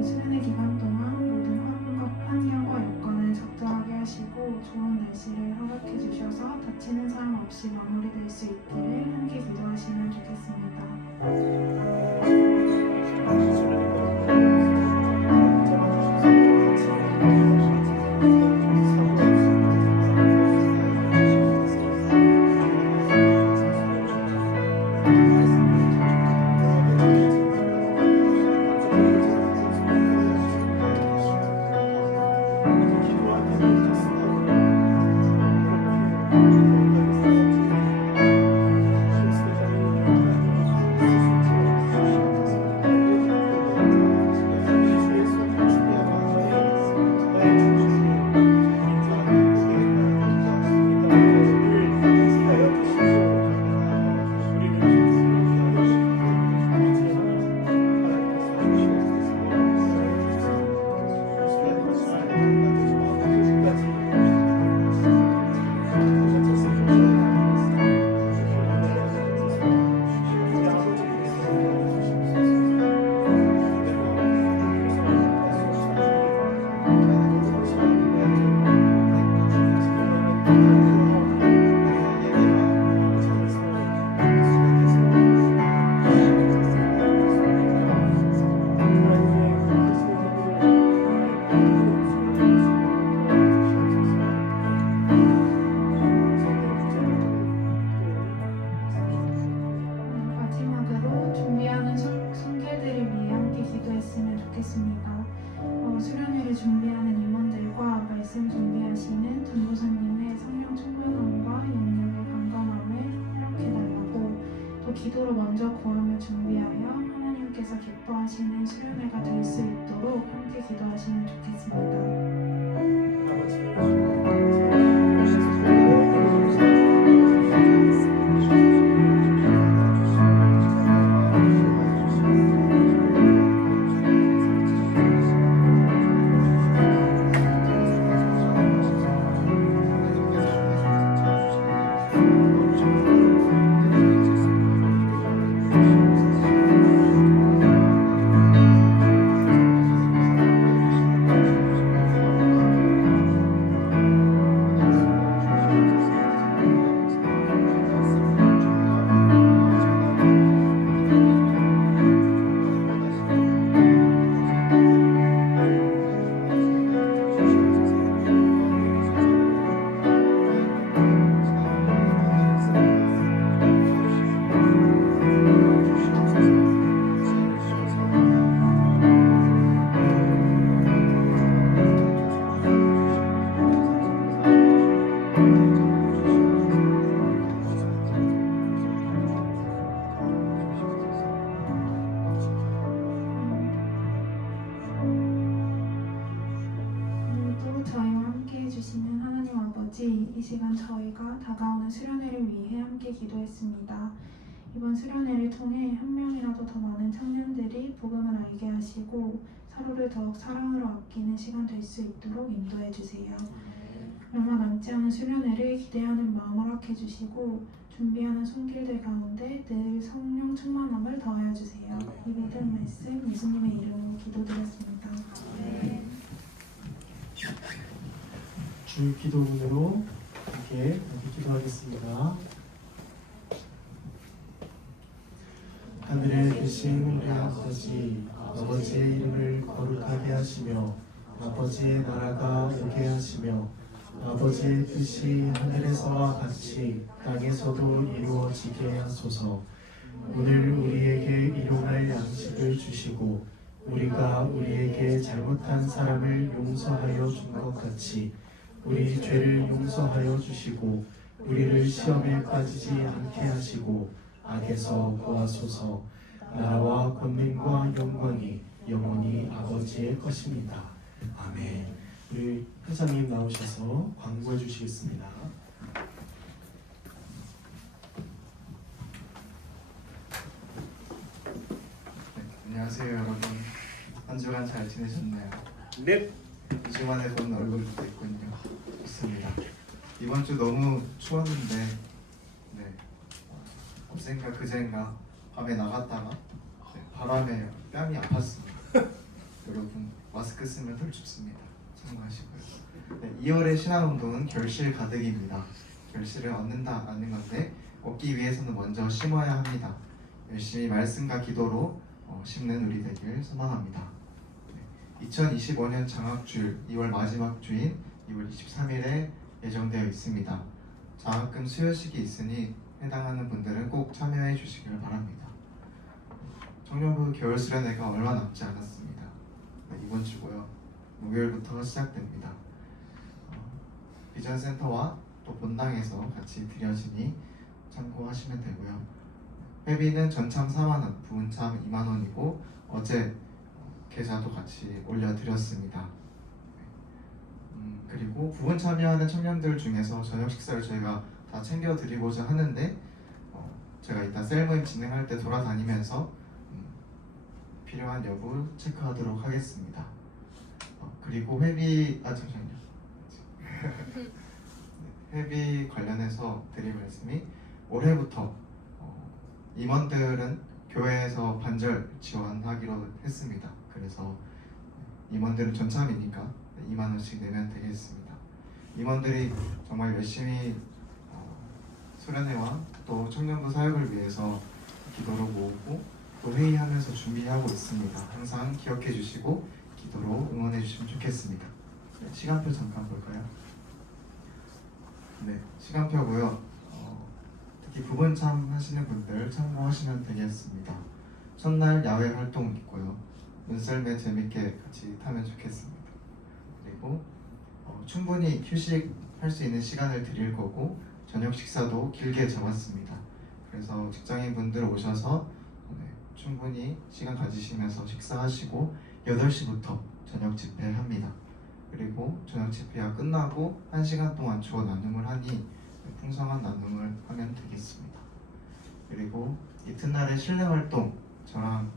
수련회 기간 동안 모든 환경과 여건을 적절하게 하시고 좋은 날씨를 허락해 주셔서 다치는 사람 없이 마무리될 수 있기를 함께 기도하시면 좋겠습니다. 마지막으로 준비하는 손길들을 위해 함께 기도했으면 좋겠습니다. 수련회를 준비하는 임원들과 말씀 준비하시는 전도사님의 성령 충만함과 영역의 강건함을 허락해달라고 또 기도로 먼저 구하며 준비하여 하나님께서 기뻐하시는 수련회가 될 수 있도록 함께 기도하시면 좋겠습니다. 오늘도 저희와 함께 해주시는 하나님 아버지, 이 시간 저희가 다가오는 수련회를 위해 함께 기도했습니다. 이번 수련회를 통해 한 명이라도 더 많은 청년들이 복음을 알게 하시고 서로를 더욱 사랑으로 아끼는 시간 될 수 있도록 인도해 주세요. 얼마 남지 않은 수련회를 기대하는 마음 허락해 주시고 준비하는 손길들 가운데 늘 성령 충만함을 더하여 주세요. 이 모든 말씀 예수님의 이름으로 기도드렸습니다. 주 기도문으로 함께 기도하겠습니다. 하늘에 계신 우리 아버지, 아버지의 이름을 거룩하게 하시며 아버지의 나라가 오게 하시며 아버지의 뜻이 하늘에서와 같이 땅에서도 이루어지게 하소서. 오늘 우리에게 일용할 양식을 주시고 우리가 우리에게 잘못한 사람을 용서하여 준 것 같이 우리 죄를 용서하여 주시고 우리를 시험에 빠지지 않게 하시고 악에서 구하소서. 나라와 권능과 영광이 영원히 아버지의 것입니다. 아멘. 우리 회장님 나오셔서 광고해 주시겠습니다. 안녕하세요 여러분. 한 주간 잘 지내셨나요? 넵. 2주 만에 본 얼굴도 있군요. 좋습니다. 이번 주 너무 추웠는데 어젠가 그젠가 밤에 나갔다가 바람에 뺨이 아팠습니다. 여러분 마스크 쓰면 덜 춥습니다. 참고하시고요. 네, 2월의 신앙운동은 결실 가득입니다. 결실을 얻는다 않는 건데 얻기 위해서는 먼저 심어야 합니다. 열심히 말씀과 기도로 심는 우리 되길 소망합니다. 2025년 장학주일 2월 마지막 주인 2월 23일에 예정되어 있습니다. 장학금 수여식이 있으니 해당하는 분들은 꼭 참여해 주시길 바랍니다. 청년부 겨울 수련회가 얼마 남지 않았습니다. 네, 이번 주고요. 목요일부터 시작됩니다. 비전센터와 또 본당에서 같이 드려지니 참고하시면 되고요. 회비는 전참 4만원, 부은참 2만원이고 어제 계좌도 같이 올려드렸습니다. 그리고 부분 참여하는 청년들 중에서 저녁 식사를 저희가 다 챙겨드리고자 하는데 제가 이따 셀 모임 진행할 때 돌아다니면서 필요한 여부 체크하도록 하겠습니다. 그리고 회비 잠시만요. 회비 관련해서 드릴 말씀이 올해부터 임원들은 교회에서 반절 지원하기로 했습니다. 그래서 임원들은 전참이니까 2만 원씩 내면 되겠습니다. 임원들이 정말 열심히 수련회와 또 청년부 사역을 위해서 기도로 모으고 또 회의하면서 준비하고 있습니다. 항상 기억해 주시고 기도로 응원해 주시면 좋겠습니다. 네, 시간표 잠깐 볼까요? 네, 시간표고요. 특히 부분참 하시는 분들 참고하시면 되겠습니다. 첫날 야외 활동 있고요. 눈썰매 재밌게 같이 타면 좋겠습니다. 그리고 충분히 휴식할 수 있는 시간을 드릴 거고 저녁 식사도 길게 잡았습니다. 그래서 직장인분들 오셔서 충분히 시간 가지시면서 식사하시고 8시부터 저녁 집회합니다. 그리고 저녁 집회가 끝나고 1시간 동안 주어 나눔을 하니 풍성한 나눔을 하면 되겠습니다. 그리고 이튿날에 실내 활동 저랑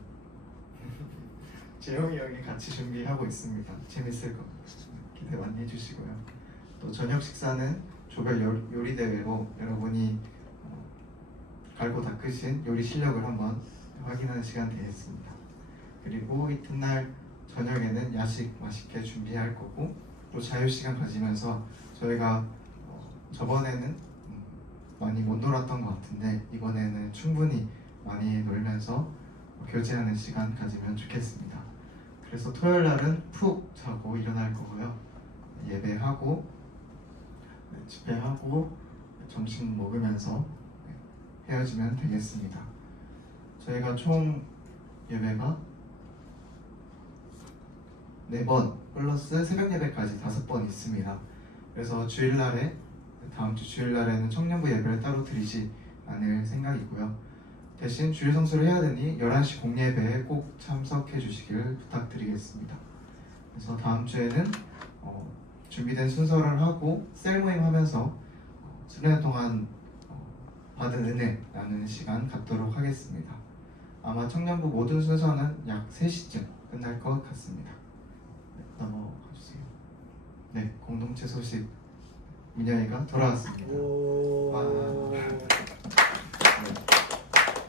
재영이 형이 같이 준비하고 있습니다. 재밌을 겁니다. 기대 많이 해주시고요. 또 저녁 식사는 조별 요리 대회로 여러분이 갈고 닦으신 요리 실력을 한번 확인하는 시간 되겠습니다. 그리고 이튿날 저녁에는 야식 맛있게 준비할 거고 또 자유시간 가지면서 저희가 저번에는 많이 못 놀았던 것 같은데 이번에는 충분히 많이 놀면서 교제하는 시간 가지면 좋겠습니다. 그래서 토요일 날은 푹 자고 일어날 거고요. 예배하고 집회하고 점심 먹으면서 헤어지면 되겠습니다. 저희가 총 예배가 4번 플러스 새벽 예배까지 5번 있습니다. 그래서 주일날에 다음 주 주일날에는 청년부 예배를 따로 드리지 않을 생각이고요. 대신 주일 성수를 해야 되니 11시 공예배에 꼭 참석해 주시길 부탁드리겠습니다. 그래서 다음 주에는 준비된 순서를 하고 셀 모임 하면서 수련 동안 받은 은혜 나누는 시간 갖도록 하겠습니다. 아마 청년부 모든 순서는 약 3시쯤 끝날 것 같습니다. 네, 넘어가 주세요. 네, 공동체 소식 민영이가 돌아왔습니다. 네.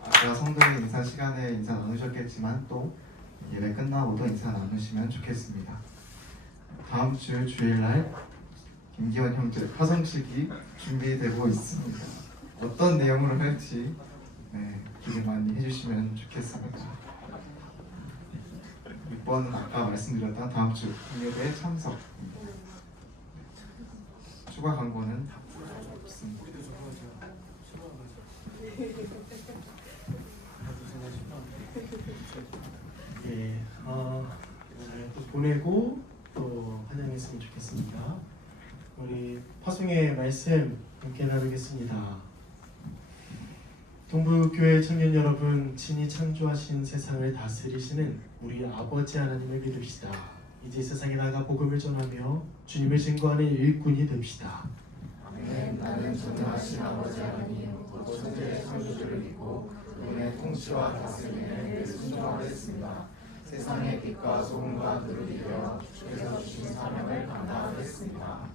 아까 성도의 인사 시간에 인사 나누셨겠지만 또 예배 끝나고도 인사 나누시면 좋겠습니다. 다음 주 주일날 김기원 형제 파송식이 준비되고 있습니다. 어떤 내용으로 할지 기대 많이 해주시면 좋겠습니다. 6번은 아까 말씀드렸던 다음 주 예배에 참석. 추가 광고는 없습니다. 예, 또 보내고 또 환영했으면 좋겠습니다. 우리 파송의 말씀 함께 나누겠습니다. 동부교회 청년 여러분, 친히 창조하신 세상을 다스리시는 우리 아버지 하나님을 믿읍시다. 이제 세상에 나가 복음을 전하며 주님을 증거하는 일꾼이 됩시다. 아멘. 나는 전능하신 아버지 하나님, 곧 천지의 창조주를 믿고 그분의 통치와 다스림에 늘 순종하겠습니다. 세상의 빛과 소금과 늘을 이겨 주께서 주신 사명을 감당하겠습니다.